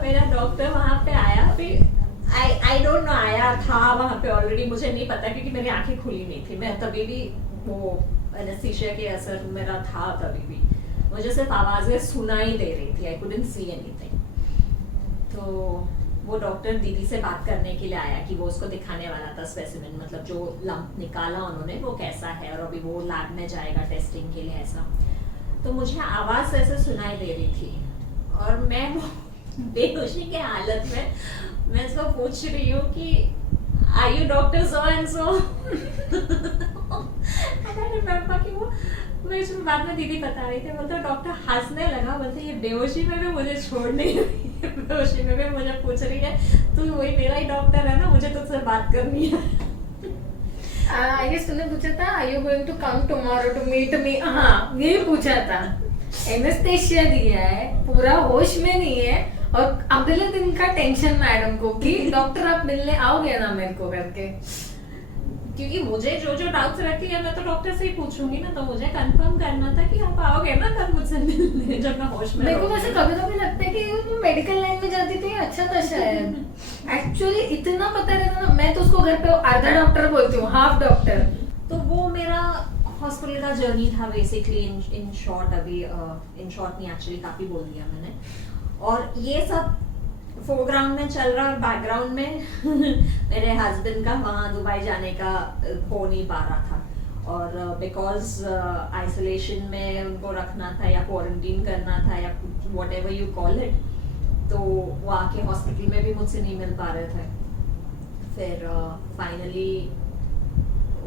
मेरा डॉक्टर वहाँ पे आया, फिर आई डोंट नो आया था वहाँ पे ऑलरेडी, मुझे नहीं पता क्योंकि मेरी आंखें खुली नहीं थी, मैं तभी भी वो एनेस्थीसिया के असर मेरा था, तभी भी मुझे सिर्फ आवाजें सुनाई दे रही थी, आई कुडंट सी एनीथिंग। तो वो डॉक्टर दीदी से बात करने के लिए आया कि वो उसको दिखाने वाला था स्पेसिमेन, मतलब जो लंप निकाला उन्होंने वो कैसा है, और अभी वो लैब में जाएगा टेस्टिंग के लिए ऐसा। तो मुझे आवाज ऐसे सुनाई दे रही थी और मैं वो बेहोशी के हालत में मैं इसको पूछ रही हूँ कि are you doctor so and so. कि वो मैं उसमें बाद में दीदी बता रही थी, बोलते डॉक्टर हंसने लगा, बोलते ये बेहोशी में भी मुझे छोड़ नहीं रही है, बेहोशी में भी मुझे पूछ रही है तू वही मेरा ही डॉक्टर है ना, मुझे तुझसे बात करनी है। आई गेस तूने पूछा था are you going to come tomorrow to meet me, हाँ यही पूछा था। एनेस्थेशिया दिया है, पूरा होश में नहीं है, और अगले दिन का टेंशन मैडम को कि डॉक्टर आप मिलने आओगे ना मेरे को करके। क्योंकि मुझे जो जो डाउट्स रहती है मैं तो डॉक्टर से ही पूछूंगी ना, तो मुझे कंफर्म करना था कि आप आओगे ना कल मुझसे मिलने जब मैं होश में। मेरे को वैसे कभी कभी लगता है कि मेडिकल लाइन में जाती थी अच्छा था शायद। एक्चुअली इतना पता रहता ना, मैं तो उसको घर पे आधा डॉक्टर बोलती हूँ, हाफ डॉक्टर। तो वो मेरा हॉस्पिटल का जर्नी था बेसिकली इन शॉर्ट। अभी इन शॉर्ट नहीं, एक्चुअली काफी बोल दिया मैंने। और ये सब फोरग्राउंड में चल रहा, और बैकग्राउंड में मेरे हस्बैंड का वहाँ दुबई जाने का हो नहीं पा रहा था, और बिकॉज आइसोलेशन में उनको रखना था या क्वारंटीन करना था या what ever you call it, तो वो आके हॉस्पिटल में भी मुझसे नहीं मिल पा रहे थे। फिर फाइनली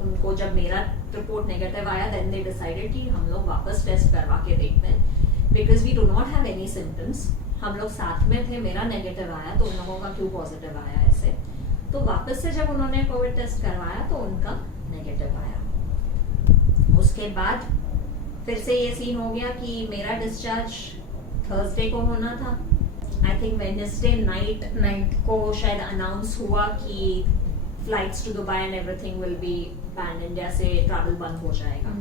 उनको जब मेरा रिपोर्ट नेगेटिव आया, देन दे डिसाइडेड कि हम लोग वापस टेस्ट करवा के देखते हैं, because we do not have any symptoms. हम लोग साथ में थे, मेरा नेगेटिव आया तो उन लोगों का क्यों पॉजिटिव आया ऐसे। तो वापस से जब उन्होंने कोविड टेस्ट करवाया तो उनका नेगेटिव आया। उसके बाद फिर से ये सीन हो गया कि मेरा डिस्चार्ज थर्सडे को होना था। आई थिंक वेडनेसडे नाइट को शायद अनाउंस हुआ कि flights to Dubai and everything will be ban, India से ट्रैवल बंद हो जाएगा।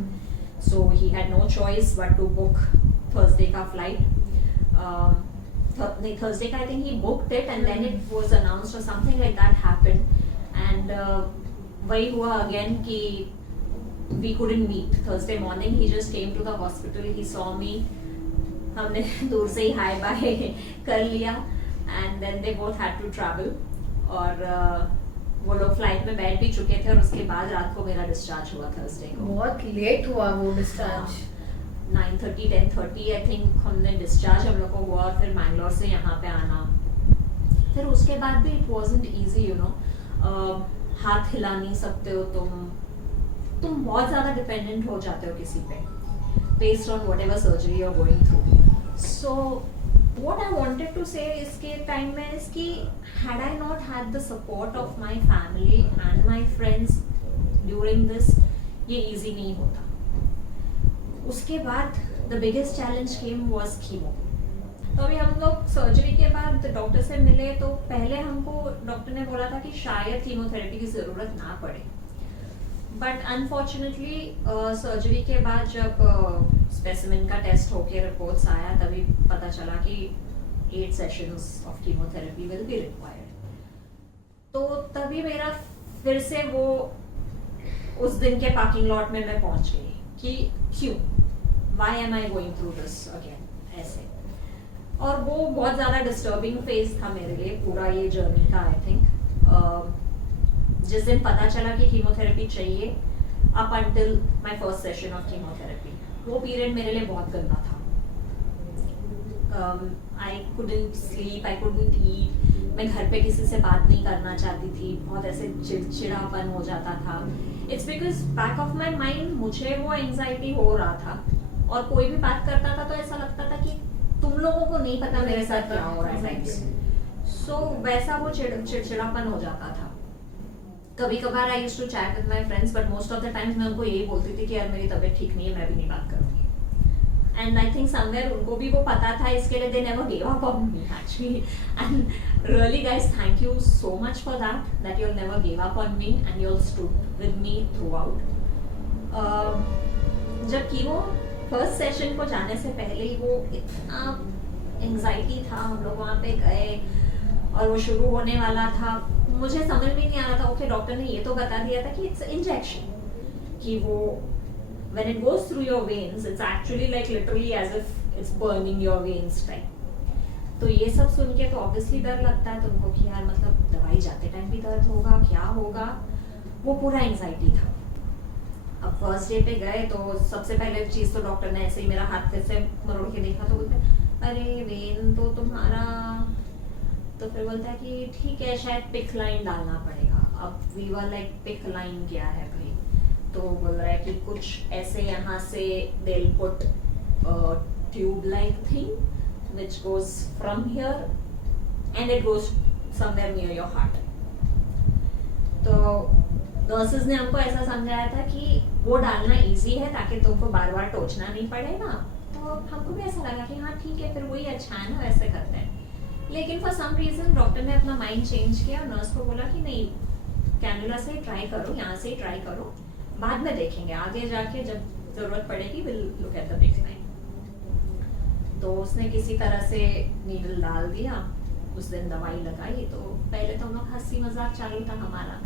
So he had no choice but to book Thursday का flight. Thursday I think he booked it and then it was announced or something like that happened, and वही हुआ again कि we couldn't meet. Thursday morning he just came to the hospital, he saw me, हमने दूर से ही hi bye कर लिया, and then they both had to travel, और वो लोग फ्लाइट में बैठ भी चुके थे, और उसके बाद रात को मेरा डिस्चार्ज हुआ थर्सडे को। बहुत लेट हुआ वो डिस्चार्ज, 9:30 10:30 आई थिंक हमने डिस्चार्ज हम लोग को हुआ, और फिर मैंगलोर से यहाँ पे आना। फिर उसके बाद भी it wasn't easy, you know, हाथ हिला नहीं सकते हो तुम बहुत ज़्यादा डिपेंडेंट हो जाते हो किसी पे, based on whatever surgery you are going through. So what I wanted to say इसके टाइम में इज कि had I not had the support of my family and my friends during this, ये easy नहीं होता। उसके बाद the biggest challenge came was chemo. तो अभी हम लोग सर्जरी के बाद डॉक्टर से मिले, तो पहले हमको डॉक्टर ने बोला था कि शायद कीमोथेरेपी की ज़रूरत ना पड़े, बट अनफॉर्चुनेटली सर्जरी के बाद जब स्पेसिमेन का टेस्ट होके रिपोर्ट्स आया, तभी पता चला कि 8 sessions of chemotherapy will be required. तो तभी मेरा फिर से वो उस दिन के पार्किंग लॉट में मैं पहुंच गई कि क्यों, why am I going through this again ऐसे। और वो बहुत ज़्यादा डिस्टर्बिंग फेज था मेरे लिए पूरा ये जर्नी का। आई थिंक जिस दिन पता चला कि कीमोथेरेपी चाहिए, up until my first session of chemotherapy, वो पीरियड मेरे लिए बहुत गंदा था। I couldn't sleep, I couldn't eat, मैं घर पे किसी से बात नहीं करना चाहती थी, बहुत ऐसे चिड़चिड़ापन हो जाता था। It's because back of my mind मुझे वो एंजाइटी हो रहा था, और कोई भी बात करता था तो ऐसा लगता था कि तुम लोगों को नहीं पता मेरे साथ क्या हो रहा है। सो वैसा वो चिड़चिड़ापन हो जाता था। कभी कभार I used to chat with my friends, but most of the times मैं उनको यही बोलती थी कि यार मेरी तबीयत ठीक नहीं है, मैं भी नहीं बात करूंगी। एंड आई थिंक समवेयर उनको भी वो पता था, इसके लिए they never gave up on me actually. And really guys, thank you so much for that you never gave up on me and you stood with me through out. जब chemo first session को जाने से पहले ही वो इतना anxiety था, हम लोग वहाँ पे गए और वो शुरू होने वाला था, मुझे समझ में नहीं आ रहा था. ओके, डॉक्टर ने ये तो बता दिया था कि इट्स इंजेक्शन, कि वो when it goes through your veins it's actually like literally as if it's burning your veins type. तो ये सब सुन के तो ऑब्वियसली डर लगता है तुमको कि यार मतलब दवाई जाते टाइम भी दर्द होगा, क्या होगा, वो पूरा एंजाइटी था. अब फर्स्ट डे पे गए तो सबसे पहले चीज तो डॉक्टर ने ऐसे ही मेरा हाथ फिर से मरोड़ के देखा तो बोलते अरे वेन तो तुम्हारा, तो फिर बोलता है कि ठीक है शायद पिक लाइन डालना पड़ेगा. अब we were like PICC line क्या है भाई, तो बोल रहा है कि कुछ ऐसे यहाँ से they'll put a tube like thing which goes from here and it goes somewhere near your heart. तो नर्सेज ने हमको ऐसा समझाया था कि वो डालना इजी है ताकि तुमको बार बार टोचना नहीं पड़ेगा. तो हमको भी ऐसा लगा कि हाँ ठीक है फिर वही अच्छा है ना, वैसे करते हैं. लेकिन फॉर सम रीजन डॉक्टर ने अपना माइंड चेंज किया और नर्स को बोला कि नहीं, कैनुला से ही ट्राई करो, यहाँ से ही ट्राई करो, बाद में देखेंगे आगे जाके जब जरूरत पड़ेगी will look at the pick line. तो उसने किसी तरह से नीडल डाल दिया, उस दिन दवाई लगाई. तो पहले तो हम लोग हंसी मजाक चालू था हमारा,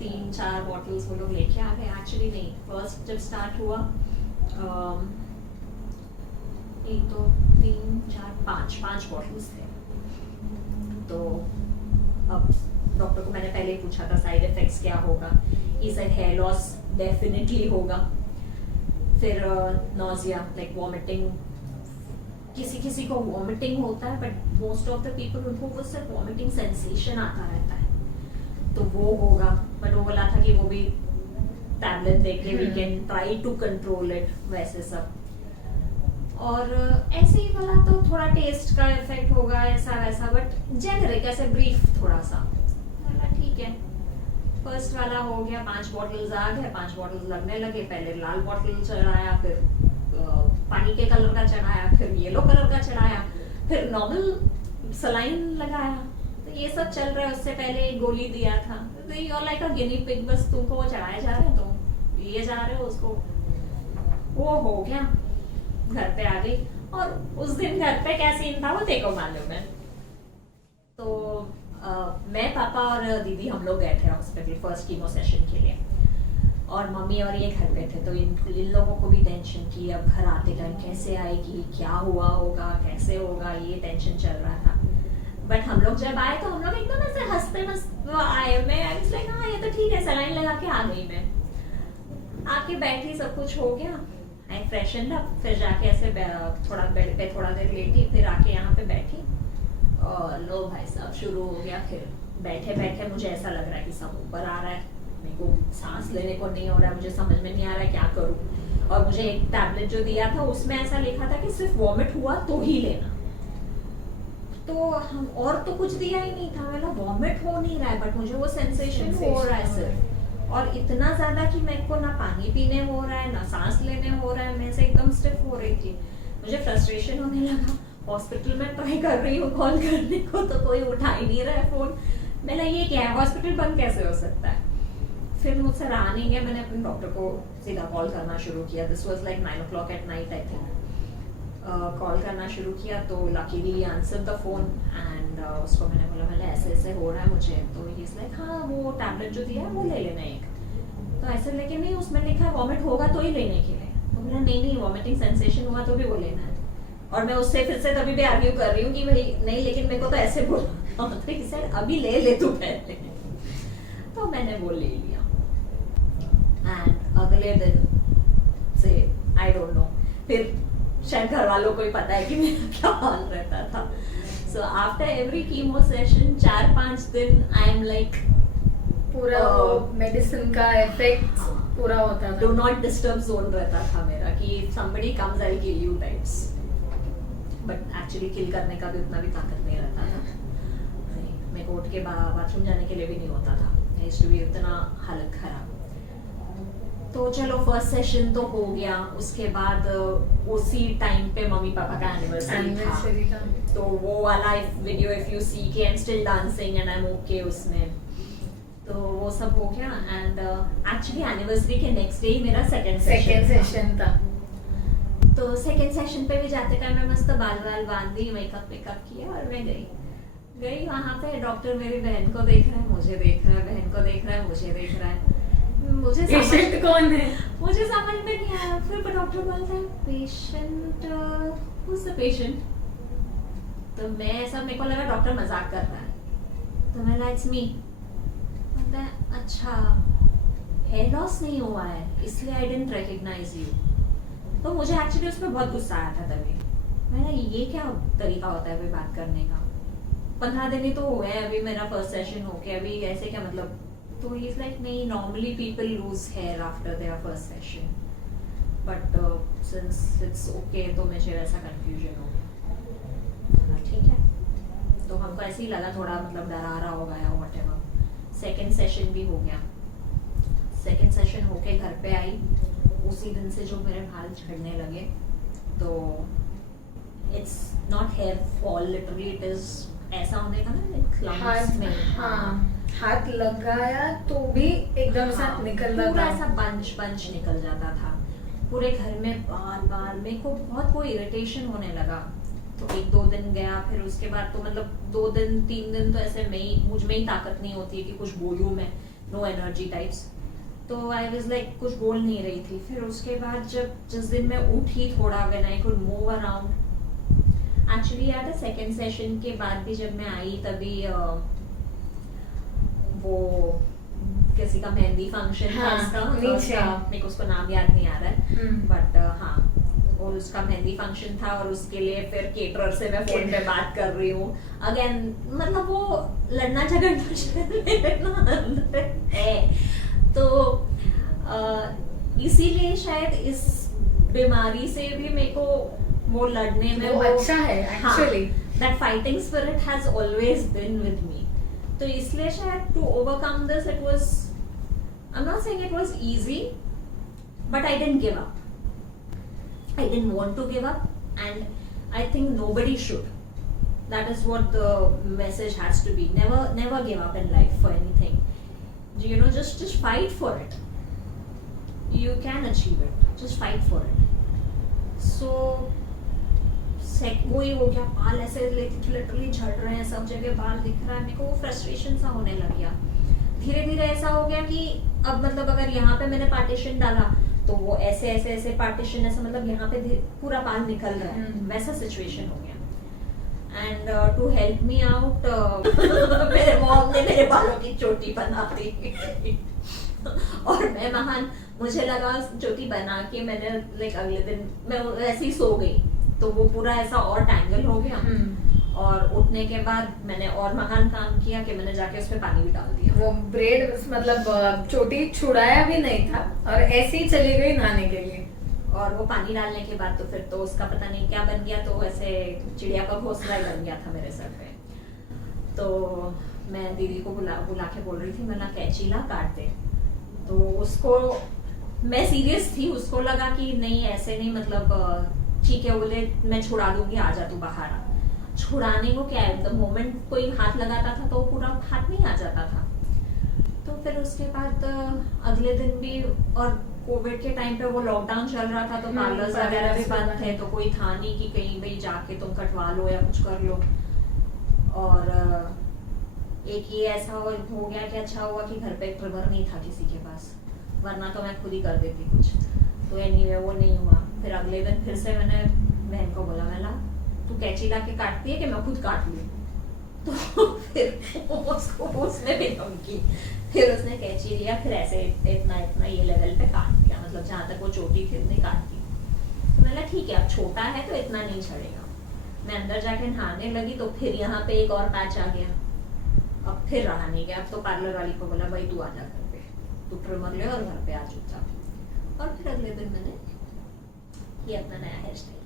3-4 बॉटल्स वो लोग लेके आ गए. एक्चुअली नहीं, फर्स्ट जब स्टार्ट हुआ 1 2 3 4 5 बॉटल्स थे. तो अब डॉक्टर को मैंने पहले ही पूछा था साइड इफेक्ट्स क्या होगा. He said hair loss definitely होगा, फिर नॉजिया लाइक वॉमिटिंग, किसी किसी को वॉमिटिंग होता है but most of the people उनको वो सिर्फ वॉमिटिंग सेंसेशन आता रहता है, तो वो होगा. बट वो बोला था कि वो भी टैबलेट देके we can try to control it, वैसे सब. और ऐसे ही बोला तो थोड़ा टेस्ट का इफेक्ट होगा ऐसा वैसा, बट जेनरिक ऐसे ब्रीफ थोड़ा सा. ठीक है, फर्स्ट वाला हो गया, 5 बॉटल्स आ गए, 5 बॉटल्स लगने लगे. पहले लाल बॉटल चढ़ाया, फिर पानी के कलर का चढ़ाया, फिर येलो कलर का चढ़ाया, फिर नॉर्मल सलाइन लगाया. तो ये सब चल रहा है. उससे पहले एक गोली दिया था, तो you are like a guinea pig, बस तुमको वो चढ़ाया जा रहा है, तुम लिए जा रहे हो उसको. वो हो गया, घर पे आ गई. और उस दिन घर पे क्या सीन था वो देखो मालूम है. तो मैं पापा और दीदी हम लोग गए थे हॉस्पिटल फर्स्ट कीमो सेशन के लिए, और मम्मी और ये घर पे थे. तो इन लोगों को भी टेंशन की, अब घर आते टाइम कैसे आएगी, क्या हुआ होगा, कैसे होगा, ये टेंशन चल रहा था. बट हम लोग जब आए तो हम लोग एकदम ऐसे हंसते मस्त आए. मैं आई वाज लाइक हाँ ये तो ठीक है, सलाइन लगा के आ गई. मैं आके बैठी, सब कुछ हो गया, आई फ्रेशन अप, फिर जाके ऐसे थोड़ा बेड पे थोड़ा देर लेटी, फिर आके यहाँ पे बैठी और लो भाई साहब शुरू हो गया. फिर बैठे बैठे मुझे ऐसा लग रहा है कि सब ऊपर आ रहा है, मेरे को सांस लेने को नहीं हो रहा है, मुझे समझ में नहीं आ रहा है क्या करूं. और मुझे एक टैबलेट जो दिया था उसमें ऐसा लिखा था कि सिर्फ वॉमिट हुआ तो ही लेना. तो हम और तो कुछ दिया ही नहीं था. मेरा वॉमिट हो नहीं रहा है बट मुझे वो सेंसेशन हो रहा है सिर्फ, और इतना ज्यादा कि मेरे को ना पानी पीने हो रहा है ना सांस लेने हो रहा है. मैं से एकदम स्टिफ हो रही थी. मुझे फ्रस्ट्रेशन होने लगा. हॉस्पिटल में ट्राई कर रही हूँ कॉल करने को तो कोई उठा ही नहीं रहा है फोन. मैंने ये क्या है, हॉस्पिटल बंद कैसे हो सकता है. फिर मुझसे रहा नहीं गया, मैंने अपने डॉक्टर को सीधा कॉल करना शुरू किया. This was like 9 o'clock at night I think. Call करना शुरू किया तो luckily answer the phone and उसको मैंने बोला मैंने ऐसे ऐसे हो रहा है मुझे. तो ही इज लाइक हाँ वो टैबलेट जो दिया है वो ले लेना एक. तो ऐसे लेके नहीं, उसमें लिखा है वॉमिट होगा तो ही लेने के लिए. तो बोला नहीं वॉमिटिंग सेंसेशन हुआ तो भी वो लेना है. और मैं उससे फिर से तभी भी आर्ग्यू कर रही हूँ कि भाई नहीं, लेकिन मेरे को तो ऐसे बोला अभी ले ले तू पहले. तो मैंने वो ले लिया. एंड अगले दिन से आई डोंट नो, फिर शायद घर वालों को ही पता है कि मेरा क्या हाल रहता था. So after every chemo session 4-5 दिन आई एम लाइक पूरा मेडिसिन का इफेक्ट पूरा होता था. डू नॉट डिस्टर्ब जोन रहता था मेरा कि somebody comes I kill you types. But actually kill करने का भी उतना भी ताकत नहीं रहता था. मेरे को उठ के बाथरूम जाने के लिए भी नहीं होता था. भी इतना हालत खराब. तो चलो फर्स्ट सेशन तो हो गया, उसके बाद उसी टाइम पे मम्मी पापा का एनिवर्सरी था, तो वो वाला वीडियो इफ यू सी के I am still dancing and I am okay उसमें, तो वो सब हो गया। एंड एक्चुअली एनिवर्सरी के नेक्स्ट डे ही मेरा सेकंड सेशन था। तो सेकंड सेशन पे भी जाते टाइम मैं मस्त बाल बांधी, मेकअप किया और मैं गई वहाँ पे। डॉक्टर मेरी बहन को देख रहा है, मुझे देख रहा है, बहन को देख रहा है, मुझे देख रहा है। मुझे पेशेंट कौन है मुझे समझ में नहीं आया। फिर डॉक्टर बोलता है पेशेंट, who's the patient? तो मैं ऐसा, मेरे को लगा डॉक्टर मजाक कर रहा है, तो मैं इट्स मी। अच्छा हेयर लॉस नहीं हुआ है इसलिए आई डिडंट रिकॉग्नाइज यू। तो मुझे एक्चुअली उस पर बहुत गुस्सा आया था तभी। मैंने ये क्या तरीका होता है अभी बात करने का, 15 दिन ही तो हुए हैं अभी, मेरा फर्स्ट सेशन हो गया, अभी ऐसे क्या मतलब। तो ही इज लाइक नहीं, normally people lose hair after their first session, but since it's okay तो मुझे वैसा कंफ्यूजन हो गया। ठीक है, तो हमको ऐसे ही लगा थोड़ा मतलब डरा रहा होगा या व्हाटएवर। सेकंड सेशन भी हो गया। सेकंड सेशन होके घर पे आई, उसी दिन से जो मेरे बाल झड़ने लगे, तो it's not here fall literally, it is ऐसा होने का ना क्लम्प्स में। हाथ लगाया तो भी एकदम से निकल रहा था, पूरा ऐसा बंच निकल जाता था पूरे घर में बाल। मेरे को बहुत वो इरिटेशन होने लगा। तो 1-2 दिन गया, फिर उसके बाद तो मतलब 2 दिन 3 दिन तो ऐसे मुझ में ही ताकत नहीं होती है कि कुछ बोलूं मैं, नो एनर्जी टाइप्स। तो आई वाज लाइक कुछ बोल नहीं रही थी। फिर उसके बाद जिस दिन मैं उठी थोड़ा, when I could move around, actually याद है सेकेंड सेशन के बाद भी जब मैं आई तभी वो किसी का मेहंदी फंक्शन था, मेरे को उसको नाम याद नहीं आ रहा है, बट हाँ और उसका मेहंदी फंक्शन था, और उसके लिए फिर केटरर से मैं फोन पे बात कर रही हूँ अगेन। मतलब वो लड़ना झगड़ना है, तो इसीलिए शायद इस बीमारी से भी मेरे को वो लड़ने में वो अच्छा है actually, that fighting spirit has always been with me. तो इसलिए शायद to overcome this it was, I am not saying it was easy, but I didn't give up. I didn't want to give up, and I think nobody should. That is what the message has to be. Never give up in life for anything. You know, just fight for it. You can achieve it. Just fight for it. So वही हो गया, बाल ऐसे literally झड़ रहे हैं, सब जगह बाल दिख रहा है। मेरे को वो फ्रस्ट्रेशन सा होने लग गया। धीरे धीरे ऐसा हो गया कि अब मतलब अगर यहाँ पे मैंने पार्टीशन डाला तो वो ऐसे पार्टीशन ऐसा, मतलब यहाँ पे पूरा बाल निकल रहा है, वैसा सिचुएशन हो गया। And to help me out मेरे मॉम ने मेरे बालों की चोटी बना दी और मैं महान, मुझे लगा चोटी बना के मैंने लाइक अगले दिन मैं ऐसे ही सो गई, तो वो पूरा ऐसा और टैंगल हो गया। और उठने के बाद मैंने और महान काम किया कि मैंने जाके उसमें पानी भी डाल दिया। वो ब्रेड मतलब चोटी छुड़ाया भी नहीं था और ऐसे ही चली गई नहाने के लिए, और वो पानी डालने के बाद तो फिर तो उसका पता नहीं क्या बन गया, तो ऐसे चिड़िया का घोंसला ही बन गया था मेरे सर पे। तो मैं दीदी को बुला के बोल रही थी, मैं ना कैंची ला काट दे। तो उसको मैं सीरियस थी, उसको लगा कि नहीं ऐसे नहीं, मतलब ठीक है, बोले मैं छुड़ा दूंगी, आ जा तू बाहर। छुड़ाने को क्या है, द मोमेंट कोई हाथ लगाता था तो पूरा हाथ नहीं आ जाता था। तो फिर उसके बाद अगले दिन भी, और कोविड के टाइम पे वो लॉकडाउन चल रहा था, तो पार्लर्स वगैरह भी बंद थे, तो कोई था नहीं कि कहीं भाई जाके तुम कटवा लो या कुछ कर लो। और एक ये ऐसा हो गया कि अच्छा हुआ कि घर पे एक ट्रिमर नहीं था किसी के पास, वरना तो मैं खुद ही कर देती कुछ। तो एनीवे वो नहीं हुआ। फिर अगले दिन फिर से मैंने बहन को बोला, मैं तू कैंची ला के काटती है कि मैं खुद काट लूं? तो फिर उसको उसने भी धमकी, फिर उसने कैंची लिया, फिर ऐसे इतना ये लेवल पे काट दिया, मतलब जहां तक वो चोटी थी उतनी काट दी। तो मैंने ठीक है, अब छोटा है तो इतना नहीं झड़ेगा। मैं अंदर जाके नहाने लगी तो फिर यहाँ पे एक और पैच आ गया, अब फिर रहा नहीं गया। अब तो पार्लर वाली को बोला, भाई तू आ जा घर पे, तू ट्रिमर ले और घर पे आ चुपचाप। और फिर अगले दिन मैंने ये अपना नया हेयर स्टाइल।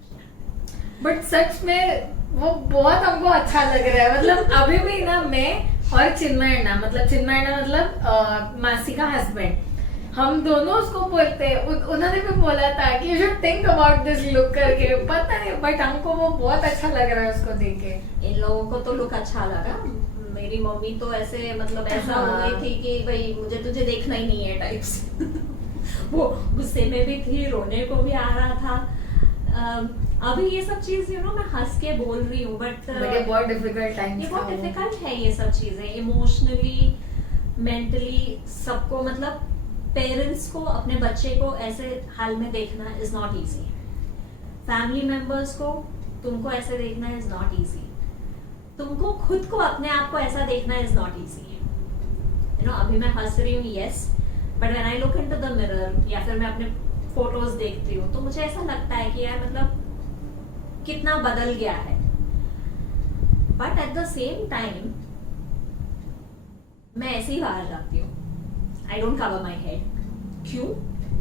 बट सच में वो बहुत हमको अच्छा लग रहा है। मतलब अभी भी ना मैं और चिन्मय मतलब मासी का हस्बैंड, हम दोनों उसको बोलते हैं, उन्होंने भी बोला था कि you should think about this look करके, पता नहीं बट हमको वो बहुत अच्छा लग रहा है उसको देख के। इन लोगों को तो लुक अच्छा लगा, मेरी मम्मी तो ऐसे मतलब ऐसा हो गई थी कि भाई मुझे तुझे देखना ही नहीं है टाइप्स। वो गुस्से में भी थी, रोने को भी आ रहा था। अभी ये सब चीज मैं हंस के बोल रही हूँ, बट ये बहुत डिफिकल्ट टाइम, ये बहुत डिफिकल्ट है ये सब चीजें, इमोशनली मेंटली सबको, मतलब पेरेंट्स को अपने बच्चे को ऐसे हाल में देखना is not easy. Family members को तुमको ऐसे देखना इज नॉट इजी। तुमको खुद को अपने आप को ऐसा देखना इज नॉट इजी। अभी मैं हंस रही हूँ, yes, but when I look into the mirror या फिर मैं अपने फोटोज देखती हूँ तो मुझे ऐसा लगता है कि यार मतलब कितना बदल गया है। But at the same time मैं ऐसे ही बाहर जाती हूँ, I don't cover my head. क्यों?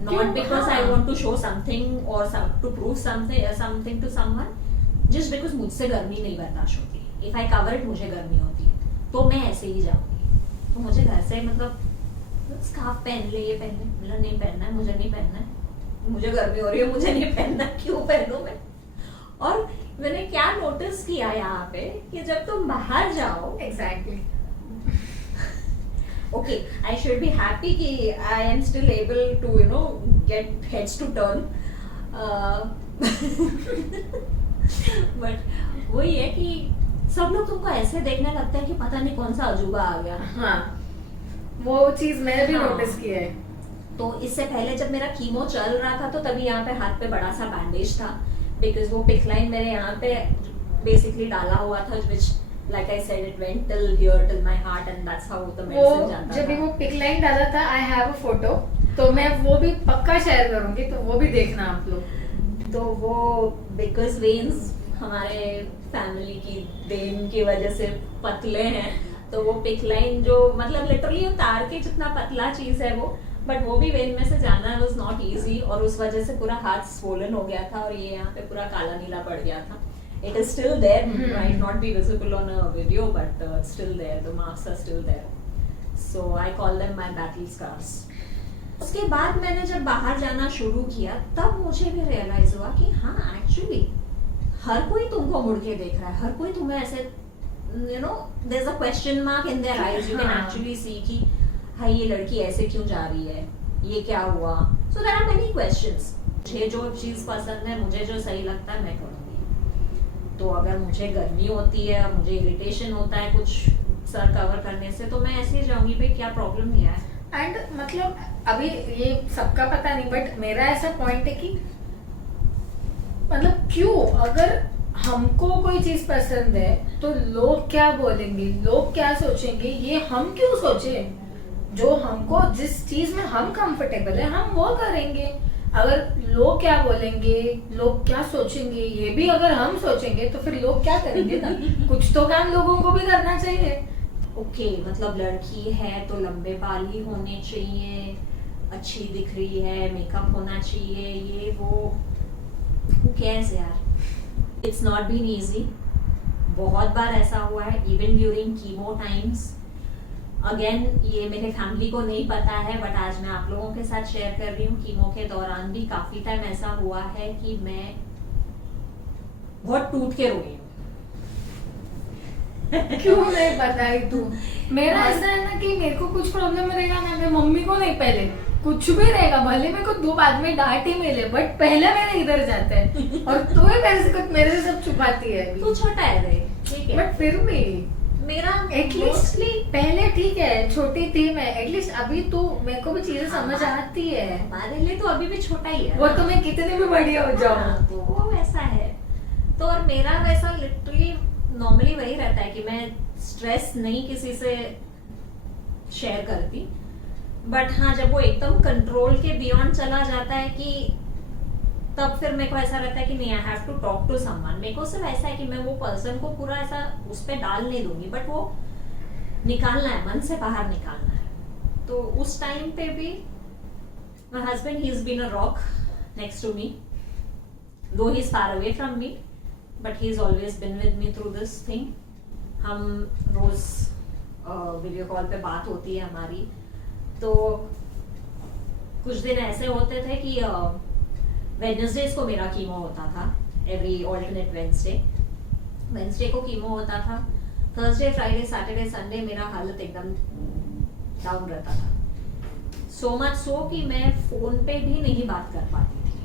Not because I want to show something और to prove something to someone, just because मुझसे गर्मी नहीं बर्दाश्त होती। इफ आई कवर इट मुझे गर्मी होती है तो मैं ऐसे ही जाऊंगी। तो मुझे घर से मतलब स्कार्फ पहन ले, ये पहन ले, मतलब नहीं पहनना है, मुझे नहीं पहनना है, मुझे गर्मी हो रही है, मुझे नहीं पहनना, क्यों पहनूं मैं? और मैंने क्या नोटिस किया यहाँ पे कि जब तुम बाहर जाओ, exactly, okay, I should be happy कि I am still able to get heads to turn, but वही है कि सब लोग तुमको ऐसे देखने लगते हैं कि पता नहीं कौन सा अजूबा आ गया। हाँ, वो चीज मैंने भी हाँ। नोटिस की है। तो इससे पहले जब मेरा कीमो चल रहा था तो तभी यहाँ पे हाथ पे बड़ा सा बैंडेज था, बिकॉज वो पिक लाइन मेरे यहाँ पे बेसिकली डाला हुआ था, which like I said it went till here, till my heart, and that's how the medicine जाता था। जब भी वो पिक लाइन डाला था, I have a photo, तो मैं वो भी पक्का शेयर करूंगी, तो वो भी देखना आप लोग। तो वो बिकॉज वेन्स हमारे फैमिली की देन की वजह से पतले हैं, तो वो पिक लाइन जो मतलब लिटरली उतार के जितना पतला चीज है वो, बट वो भी वेन में से जाना वाज नॉट इजी, और उस वजह से पूरा हाथ स्वोलन हो गया था और ये यहाँ पे पूरा काला नीला पड़ गया था। It is still there, might not be visible on a video, but it's still there. The marks are still there. So I call them my battle scars. उसके बाद मैंने जब बाहर जाना शुरू किया तब मुझे भी रियलाइज हुआ कि हाँ एक्चुअली हर कोई तुमको मुड़ के देख रहा है, हर कोई तुम्हें ऐसे there's a question mark in their eyes. You can actually see कि हाँ ये लड़की ऐसे क्यों जा रही है, ये क्या हुआ. So there are many questions. मुझे जो चीज पसंद है, मुझे जो सही लगता है मैं करूँगी. तो अगर मुझे गर्मी होती है, मुझे इरिटेशन होता है कुछ सर कवर करने से, तो मैं ऐसे ही जाऊंगी भाई क्या प्रॉब्लम क्या है. एंड मतलब अभी ये सबका पता नहीं, बट मेरा ऐसा पॉइंट है कि मतलब क्यों, अगर हमको कोई चीज पसंद है तो लोग क्या बोलेंगे, लोग क्या सोचेंगे, ये हम क्यों सोचे. जो हमको जिस चीज में हम कंफर्टेबल है हम वो करेंगे. अगर लोग क्या बोलेंगे, लोग क्या सोचेंगे, ये भी अगर हम सोचेंगे तो फिर लोग क्या करेंगे ना. कुछ तो काम लोगों को भी करना चाहिए. ओके, मतलब लड़की है तो लंबे बाल ही होने चाहिए, अच्छी दिख रही है, मेकअप होना चाहिए, ये वो. Who cares यार. It's not been easy. बहुत बार ऐसा हुआ है, even during chemo times. Again ये मेरे फैमिली को नहीं पता है, बट आज मैं आप लोगों के साथ शेयर कर रही हूँ. कीमो के दौरान भी काफी टाइम ऐसा हुआ है कि मैं बहुत टूट के रोई हूँ. क्यों नहीं बताई तू. मेरा ऐसा है ना कि मेरे को कुछ प्रॉब्लम रहेगा ना, मैं मम्मी को नहीं, पहले कुछ भी रहेगा भले मेरे को 2 बाद में डांट ही मिले, बट पहले मेरे इधर जाते हैं. और तू ही मेरे से सब छुपाती है. तू छोटा है रे, ठीक है, बट फिर भी मेरा एटलीस्ट पहले ठीक है, छोटी थी मैं, एटलीस्ट अभी तू मेरे को भी चीजें समझ आती है. हमारे लिए तो अभी भी छोटा ही है. वो तो मैं कितने भी बढ़िया हो जाऊँ. तो वो वैसा है. तो और मेरा वैसा लिटरली नॉर्मली वही रहता है कि मैं स्ट्रेस नहीं किसी से शेयर करती, बट हाँ जब वो एकदम कंट्रोल के बियॉन्ड चला जाता है कि तब फिर मेरे को ऐसा रहता है कि नहीं, I have to talk to someone. मेरे को सिर्फ ऐसा है कि मैं वो पर्सन को पूरा ऐसा उस पर डाल नहीं दूंगी, बट वो निकालना है, मन से बाहर निकालना है. तो उस टाइम पे भी my husband, he is been a rock next to me, though he is far away from me, but he is always been with me through this thing. हम रोज वीडियो कॉल पे बात होती है हमारी. तो कुछ दिन ऐसे होते थे कि वेडनेसडेज को मेरा कीमो होता था, एवरी ऑल्टरनेट वेडनेसडे को कीमो होता था, थर्सडे फ्राइडे सैटरडे संडे मेरा हालत एकदम डाउन रहता था, सो मच सो कि मैं फोन पे भी नहीं बात कर पाती थी।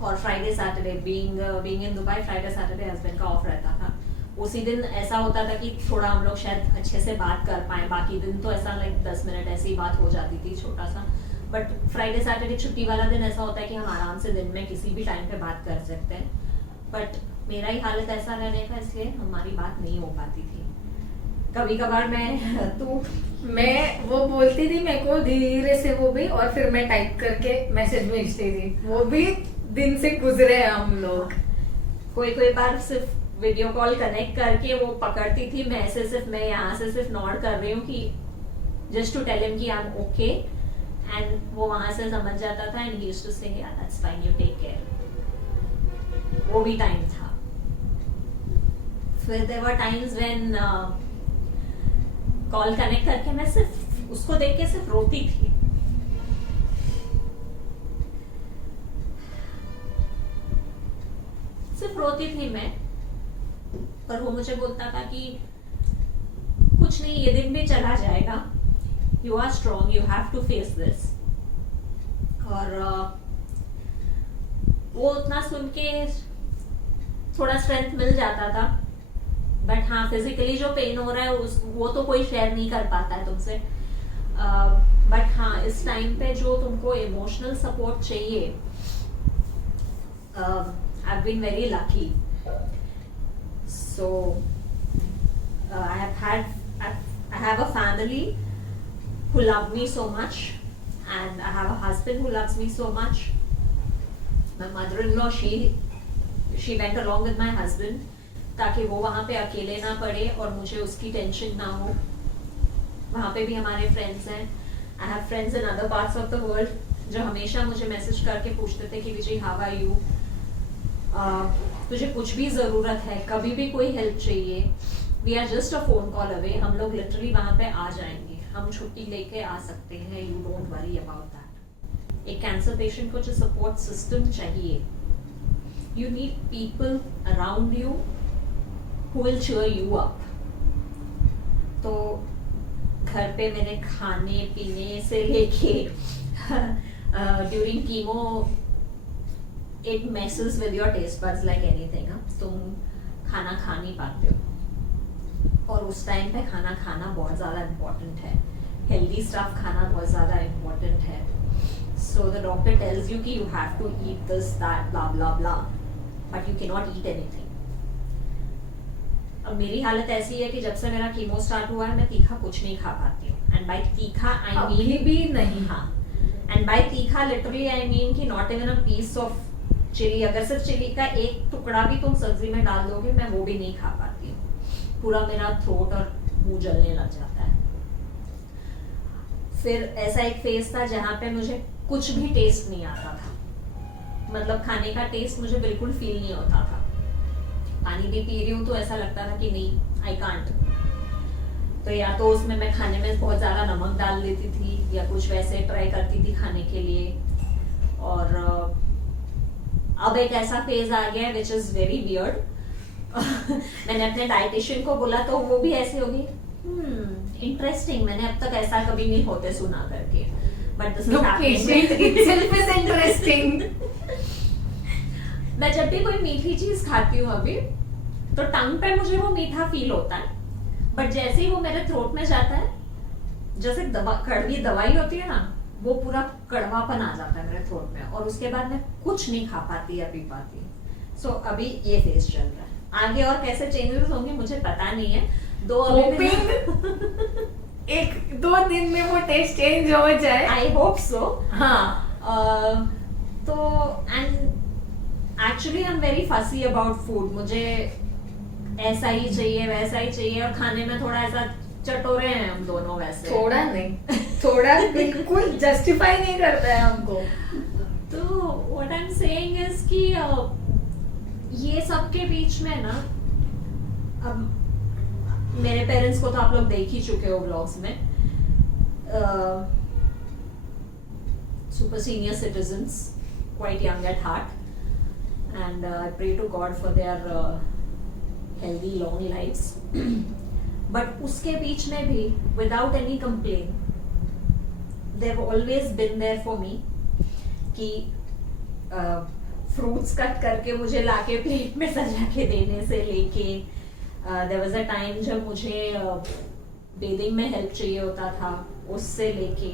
और Friday Saturday being in Dubai, Friday Saturday husband का ऑफ रहता था, उसी दिन ऐसा होता था कि थोड़ा हम लोग शायद अच्छे से बात कर पाए, बाकी दिन तो ऐसा लाइक 10 मिनट ऐसी बात हो जाती थी छोटा सा, बट फ्राइडे सैटरडे छुट्टी वाला दिन ऐसा होता है कि हम आराम से दिन में किसी भी टाइम पे बात कर सकते हैं, बट मेरा ही हालत ऐसा रहने का, इसलिए हमारी बात नहीं हो पाती थी। कभी कभार मैं वो बोलती थी मेरे को धीरे से वो भी, और फिर मैं टाइप करके मैसेज भेजती थी, वो भी दिन से गुजरे हैं हम लोग। कोई बार सिर्फ वीडियो कॉल कनेक्ट करके वो पकड़ती थी, मैं यहाँ से सिर्फ नॉड कर रही हूँ कि जस्ट टू टेल हिम कि आई एम ओके, एंड वो वहां से समझ जाता था, and he used to say यार that's fine, you take care. वो भी टाइम था। फिर there were times when call connect करके मैं सिर्फ उसको देख के सिर्फ रोती थी। सिर्फ रोती थी मैं, पर वो मुझे बोलता था कि कुछ नहीं, ये दिन भी चला जाएगा, you are strong, you have to face this. और वो उतना सुन के थोड़ा स्ट्रेंथ मिल जाता था, बट हाँ फिजिकली जो पेन हो रहा है वो तो कोई शेयर नहीं कर पाता है तुमसे, बट हाँ इस टाइम पे जो तुमको इमोशनल सपोर्ट चाहिए, I've been very lucky. So I have a family who love me so much, and I have a husband who loves me so much. My mother-in-law, she went along with my husband ताकि वो वहाँ पे अकेले ना पड़े और मुझे उसकी टेंशन ना हो। वहाँ पे भी हमारे फ्रेंड्स हैं। I have friends in other parts of the world जो हमेशा मुझे मैसेज करके पूछते थे कि विजय हाउ आर यू, तुझे कुछ भी जरूरत है, कभी भी कोई हेल्प चाहिए, we are just a phone call away, हम लोग लिटरली वहां पे आ जाएंगे, हम छुट्टी लेके आ सकते हैं, you don't worry about that. एक कैंसर पेशेंट को जो सपोर्ट सिस्टम चाहिए, you need people around you who will cheer you up. तो घर पे मेरे खाने पीने से लेके during chemo it messes with your taste buds like anything। तुम खाना खा नहीं पाते हो, और उस टाइम पे खाना खाना बहुत ज़्यादा इम्पोर्टेंट है, हेल्दी स्टफ खाना बहुत ज़्यादा इम्पोर्टेंट है। So the doctor tells you कि you have to eat this that blah blah blah, but you cannot eat ईट एनीथिंग। अब मेरी हालत ऐसी है कि जब से मेरा कीमो स्टार्ट हुआ है मैं तीखा कुछ नहीं खा पाती हूँ, एंड बाय तीखा आई मीन भी नहीं, हाँ, एंड बाय तीखा लिटरली आई मीन कि not even a piece of chili, अगर सिर्फ चिली का एक टुकड़ा भी तुम सब्जी में डाल दोगे मैं वो भी नहीं खा पाती हूँ, पूरा मेरा थ्रोट और मुंह जलने लग जाता है। फिर ऐसा एक फेज था जहाँ पे मुझे कुछ भी टेस्ट नहीं आता था, मतलब खाने का टेस्ट मुझे बिल्कुल फील नहीं होता था। पानी भी पी रही हूँ तो ऐसा लगता था कि नहीं आई कांट, तो या तो उसमें मैं खाने में बहुत ज्यादा नमक डाल देती थी या कुछ वैसे ट्राई करती थी खाने के लिए। और अब एक ऐसा फेज आ गया है विच इज वेरी वियर्ड। मैंने अपने डाइटिशियन को बोला तो वो भी ऐसे होगी, इंटरेस्टिंग, मैंने अब तक ऐसा कभी नहीं होते सुना करके, बट दिस इज इंटरेस्टिंग। मैं जब भी कोई मीठी चीज खाती हूँ अभी तो टंग पे मुझे वो मीठा फील होता है, बट जैसे ही वो मेरे थ्रोट में जाता है, जैसे कड़वी दवाई होती है ना, वो पूरा कड़वापन आ जाता है मेरे थ्रोट में, और उसके बाद मैं कुछ नहीं खा पाती या पी पाती। सो अभी ये फेज चल रहा है, आगे और कैसे चेंजेस होंगे मुझे पता नहीं है। एक दो दिन में वो टेस्ट चेंज हो जाए, आई होप सो। हाँ, तो and actually I am very फसी अबाउट फूड, मुझे ऐसा ही चाहिए वैसा ही चाहिए, और खाने में थोड़ा ऐसा चटोरे हैं हम दोनों वैसे। थोड़ा नहीं, थोड़ा बिल्कुल जस्टिफाई नहीं करता है हमको। तो what I am saying is कि ये सब के बीच में ना, अब मेरे पेरेंट्स को तो आप लोग देख ही चुके हो व्लॉग्स में, super senior citizens, quite young at heart, and I pray to God for their healthy long lives. But उसके बीच में भी without any complaint, they've always been there for me कि फ्रूट्स कट करके मुझे लाके प्लेट में सजा के देने से लेके देयर वाज अ टाइम जब मुझे बेदिंग में हेल्प चाहिए होता था, उससे लेके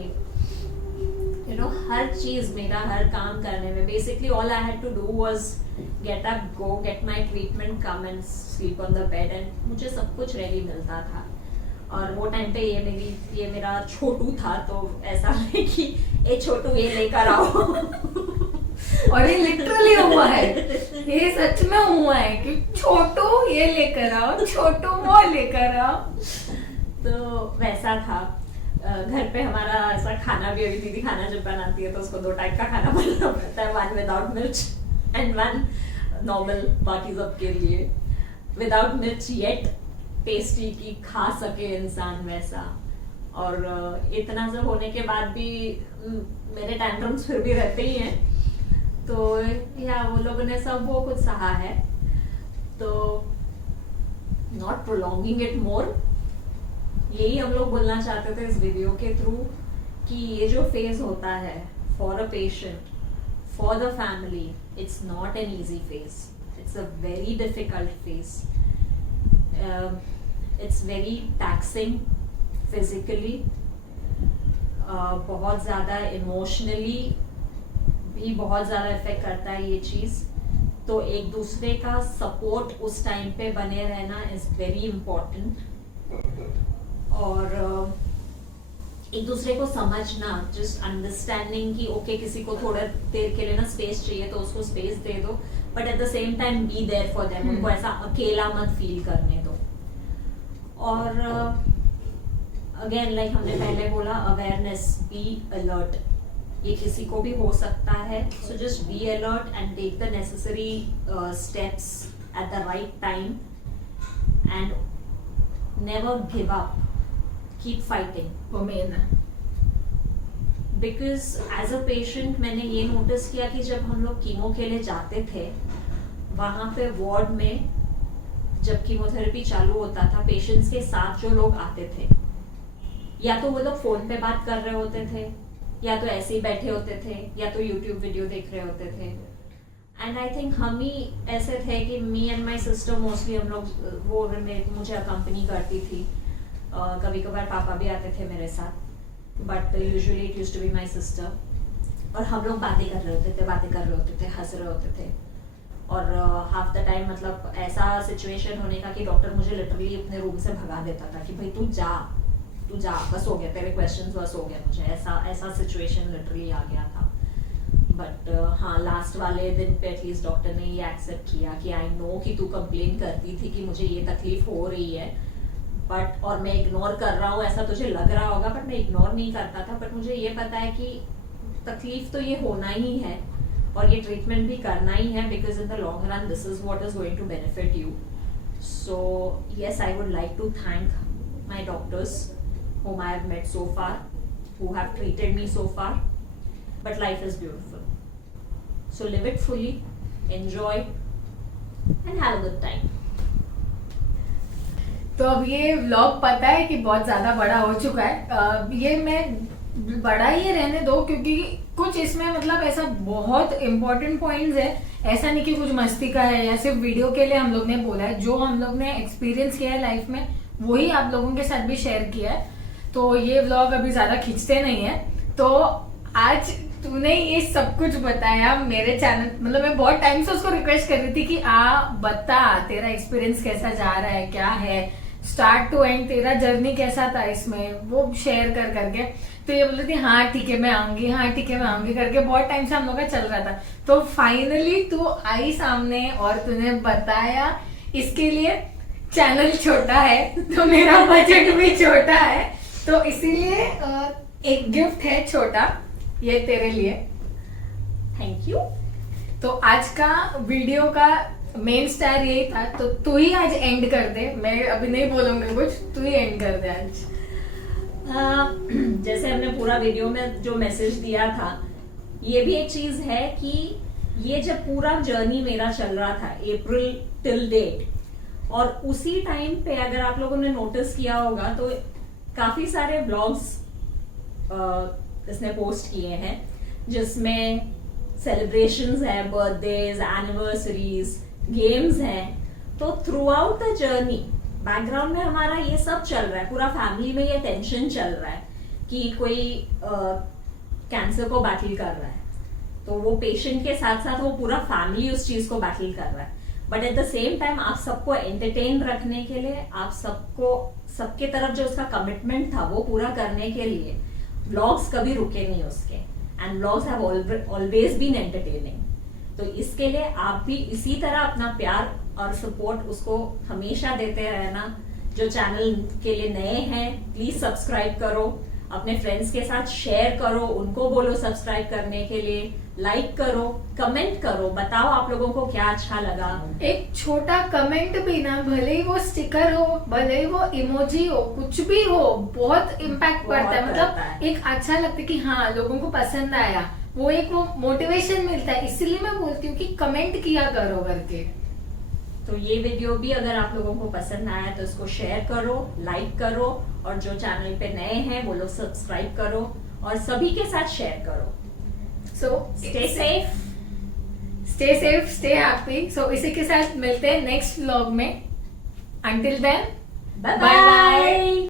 हर चीज मेरा हर काम करने में basically all I had to do was get up, go get my treatment, come and sleep on the bed, and मुझे सब कुछ रेडी मिलता था. और वो टाइम पे ये मेरा छोटू था, तो ऐसा है कि ए छोटू ये लेकर आओ. और ये लिटरली हुआ है, ये सच में हुआ है कि छोटू ये लेकर आओ, छोटू वो लेकर आओ. तो वैसा था. घर पे हमारा ऐसा खाना भी, अभी दीदी खाना जब बनाती है तो उसको 2 टाइप का खाना बनाना पड़ता है, 1 विदाउट मिर्च एंड 1 नॉर्मल, बाकी सबके लिए विदाउट मिर्च येट टेस्टी की खा सके इंसान वैसा. और इतना सब होने के बाद भी मेरे टैंट्रम्स फिर भी रहते ही हैं, तो या वो लोगों ने सब वो कुछ सहा है. तो नॉट प्रोलॉन्गिंग इट मोर, यही हम लोग बोलना चाहते थे इस वीडियो के थ्रू कि ये जो फेज होता है for a patient, for the family, it's not an easy phase, it's a very difficult phase. It's very taxing physically, बहुत ज़्यादा इमोशनली भी बहुत ज़्यादा इफेक्ट करता है ये चीज़. तो एक दूसरे का सपोर्ट उस टाइम पे बने रहना इज़ वेरी इम्पोर्टेंट. और एक दूसरे को समझना, जस्ट अंडरस्टैंडिंग कि ओके किसी को थोड़ा देर के लिए ना स्पेस चाहिए तो उसको स्पेस दे दो, but at the same time be there for them, उनको ऐसा अकेला मत फील करने दो. और अगेन लाइक हमने पहले बोला, अवेयरनेस, बी अलर्ट, ये किसी को भी हो सकता है. So just be alert and take the necessary steps at the right time and never give up, keep fighting. वो मेन है. बिकॉज एज अ पेशेंट मैंने ये नोटिस किया कि जब हम लोग कीमो के लिए जाते थे, वहाँ पे वार्ड में जब कीमोथेरेपी चालू होता था, पेशेंट्स के साथ जो लोग आते थे, या तो वो लोग फोन पे बात कर रहे होते थे, या तो ऐसे ही बैठे होते थे, या तो यूट्यूब वीडियो देख रहे होते थे. एंड आई थिंक हम ही ऐसे थे कि me and my sister mostly हम लोग, वो मुझे अकम्पनी करती थी. कभी कभार पापा भी आते थे मेरे साथ, but usually it used to be my sister. और हम लोग बातें कर रहे होते थे, हंस रहे होते थे. और हाफ द टाइम मतलब ऐसा सिचुएशन होने का कि डॉक्टर मुझे लिटरली अपने रूम से भगा देता था कि भाई तू जा, बस हो गया, तेरे क्वेश्चंस बस हो गए. मुझे ऐसा सिचुएशन लिटरली आ गया था. बट हाँ, लास्ट वाले दिन पे एटलीस्ट डॉक्टर ने ये एक्सेप्ट किया कि आई नो कि तू कंप्लेन करती थी कि मुझे ये तकलीफ हो रही है, बट और मैं इग्नोर कर रहा हूँ, ऐसा तुझे लग रहा होगा, बट मैं इग्नोर नहीं करता था. बट मुझे ये पता है कि तकलीफ तो ये होना ही है और ये ट्रीटमेंट भी करना ही है, because in the long run this is what is going to benefit you. So yes, I would like to thank my doctors whom I have met so far, who have treated me so far. But life is beautiful. So live it fully, enjoy, and have a good time. तो अब ये vlog पता है कि बहुत ज्यादा बड़ा हो चुका है. ये मैं बड़ा ही रहने दो, क्योंकि कुछ इसमें मतलब ऐसा बहुत इम्पोर्टेंट पॉइंट्स है. ऐसा नहीं कि कुछ मस्ती का है या सिर्फ वीडियो के लिए हम लोग ने बोला है. जो हम लोग ने एक्सपीरियंस किया है लाइफ में, वही आप लोगों के साथ भी शेयर किया है. तो ये व्लॉग अभी ज्यादा खींचते नहीं है. तो आज तूने ये सब कुछ बताया मेरे चैनल, मतलब मैं बहुत टाइम से उसको रिक्वेस्ट कर रही थी कि बता तेरा एक्सपीरियंस कैसा जा रहा है, क्या है, स्टार्ट टू एंड तेरा जर्नी कैसा था इसमें, वो शेयर कर करके. तो ये बोल रही थी हाँ ठीक है मैं आऊंगी, हाँ ठीक है मैं आऊंगी करके बहुत टाइम से हम लोग का चल रहा था. तो फाइनली तू आई सामने और तूने बताया. इसके लिए चैनल छोटा है तो मेरा बजट भी छोटा है, तो इसीलिए एक गिफ्ट है छोटा, ये तेरे लिए. Thank you. तो आज का वीडियो का मेन स्टार यही था, तो तू ही आज एंड कर दे. मैं अभी नहीं बोलूंगी कुछ, तू ही एंड कर दे आज. जैसे हमने पूरा वीडियो में जो मैसेज दिया था ये भी एक चीज है कि ये जब पूरा जर्नी मेरा चल रहा था अप्रैल टिल डेट, और उसी टाइम पे अगर आप लोगों ने नोटिस किया होगा तो काफी सारे ब्लॉग्स इसने पोस्ट किए हैं जिसमें सेलिब्रेशंस है, बर्थडेज, एनिवर्सरीज, गेम्स हैं। तो through out the journey background में हमारा ये सब चल रहा है, पूरा फैमिली में ये टेंशन चल रहा है कि कोई कैंसर को बैटल कर रहा है, तो वो पेशेंट के साथ साथ वो पूरा फैमिली उस चीज को बैटल कर रहा है। But at the same time आप सबको एंटरटेन रखने के लिए, आप सबको सबके तरफ जो उसका कमिटमेंट था वो पूरा करने के लिए व्लॉग्स कभी रुके नहीं उसके, and vlogs have always been entertaining. तो इसके लिए आप भी इसी तरह अपना प्यार और सपोर्ट उसको हमेशा देते रहना। जो चैनल के लिए नए हैं प्लीज सब्सक्राइब करो, अपने फ्रेंड्स के साथ शेयर करो, उनको बोलो सब्सक्राइब करने के लिए, लाइक करो, कमेंट करो, बताओ आप लोगों को क्या अच्छा लगा। एक छोटा कमेंट भी ना, भले ही वो स्टिकर हो, भले ही वो इमोजी हो, कुछ भी हो, बहुत इम्पैक्ट पड़ता है। मतलब एक अच्छा लगता है कि हाँ लोगों को पसंद आया, वो एक वो मोटिवेशन मिलता है। इसलिए मैं बोलती हूँ कि कमेंट किया करो करके। तो ये वीडियो भी अगर आप लोगों को पसंद आया तो इसको शेयर करो, लाइक करो, और जो चैनल पे नए हैं वो लोग सब्सक्राइब करो और सभी के साथ शेयर करो। So stay safe, stay happy. So इसी के साथ मिलते हैं नेक्स्ट व्लॉग में। Until then bye bye.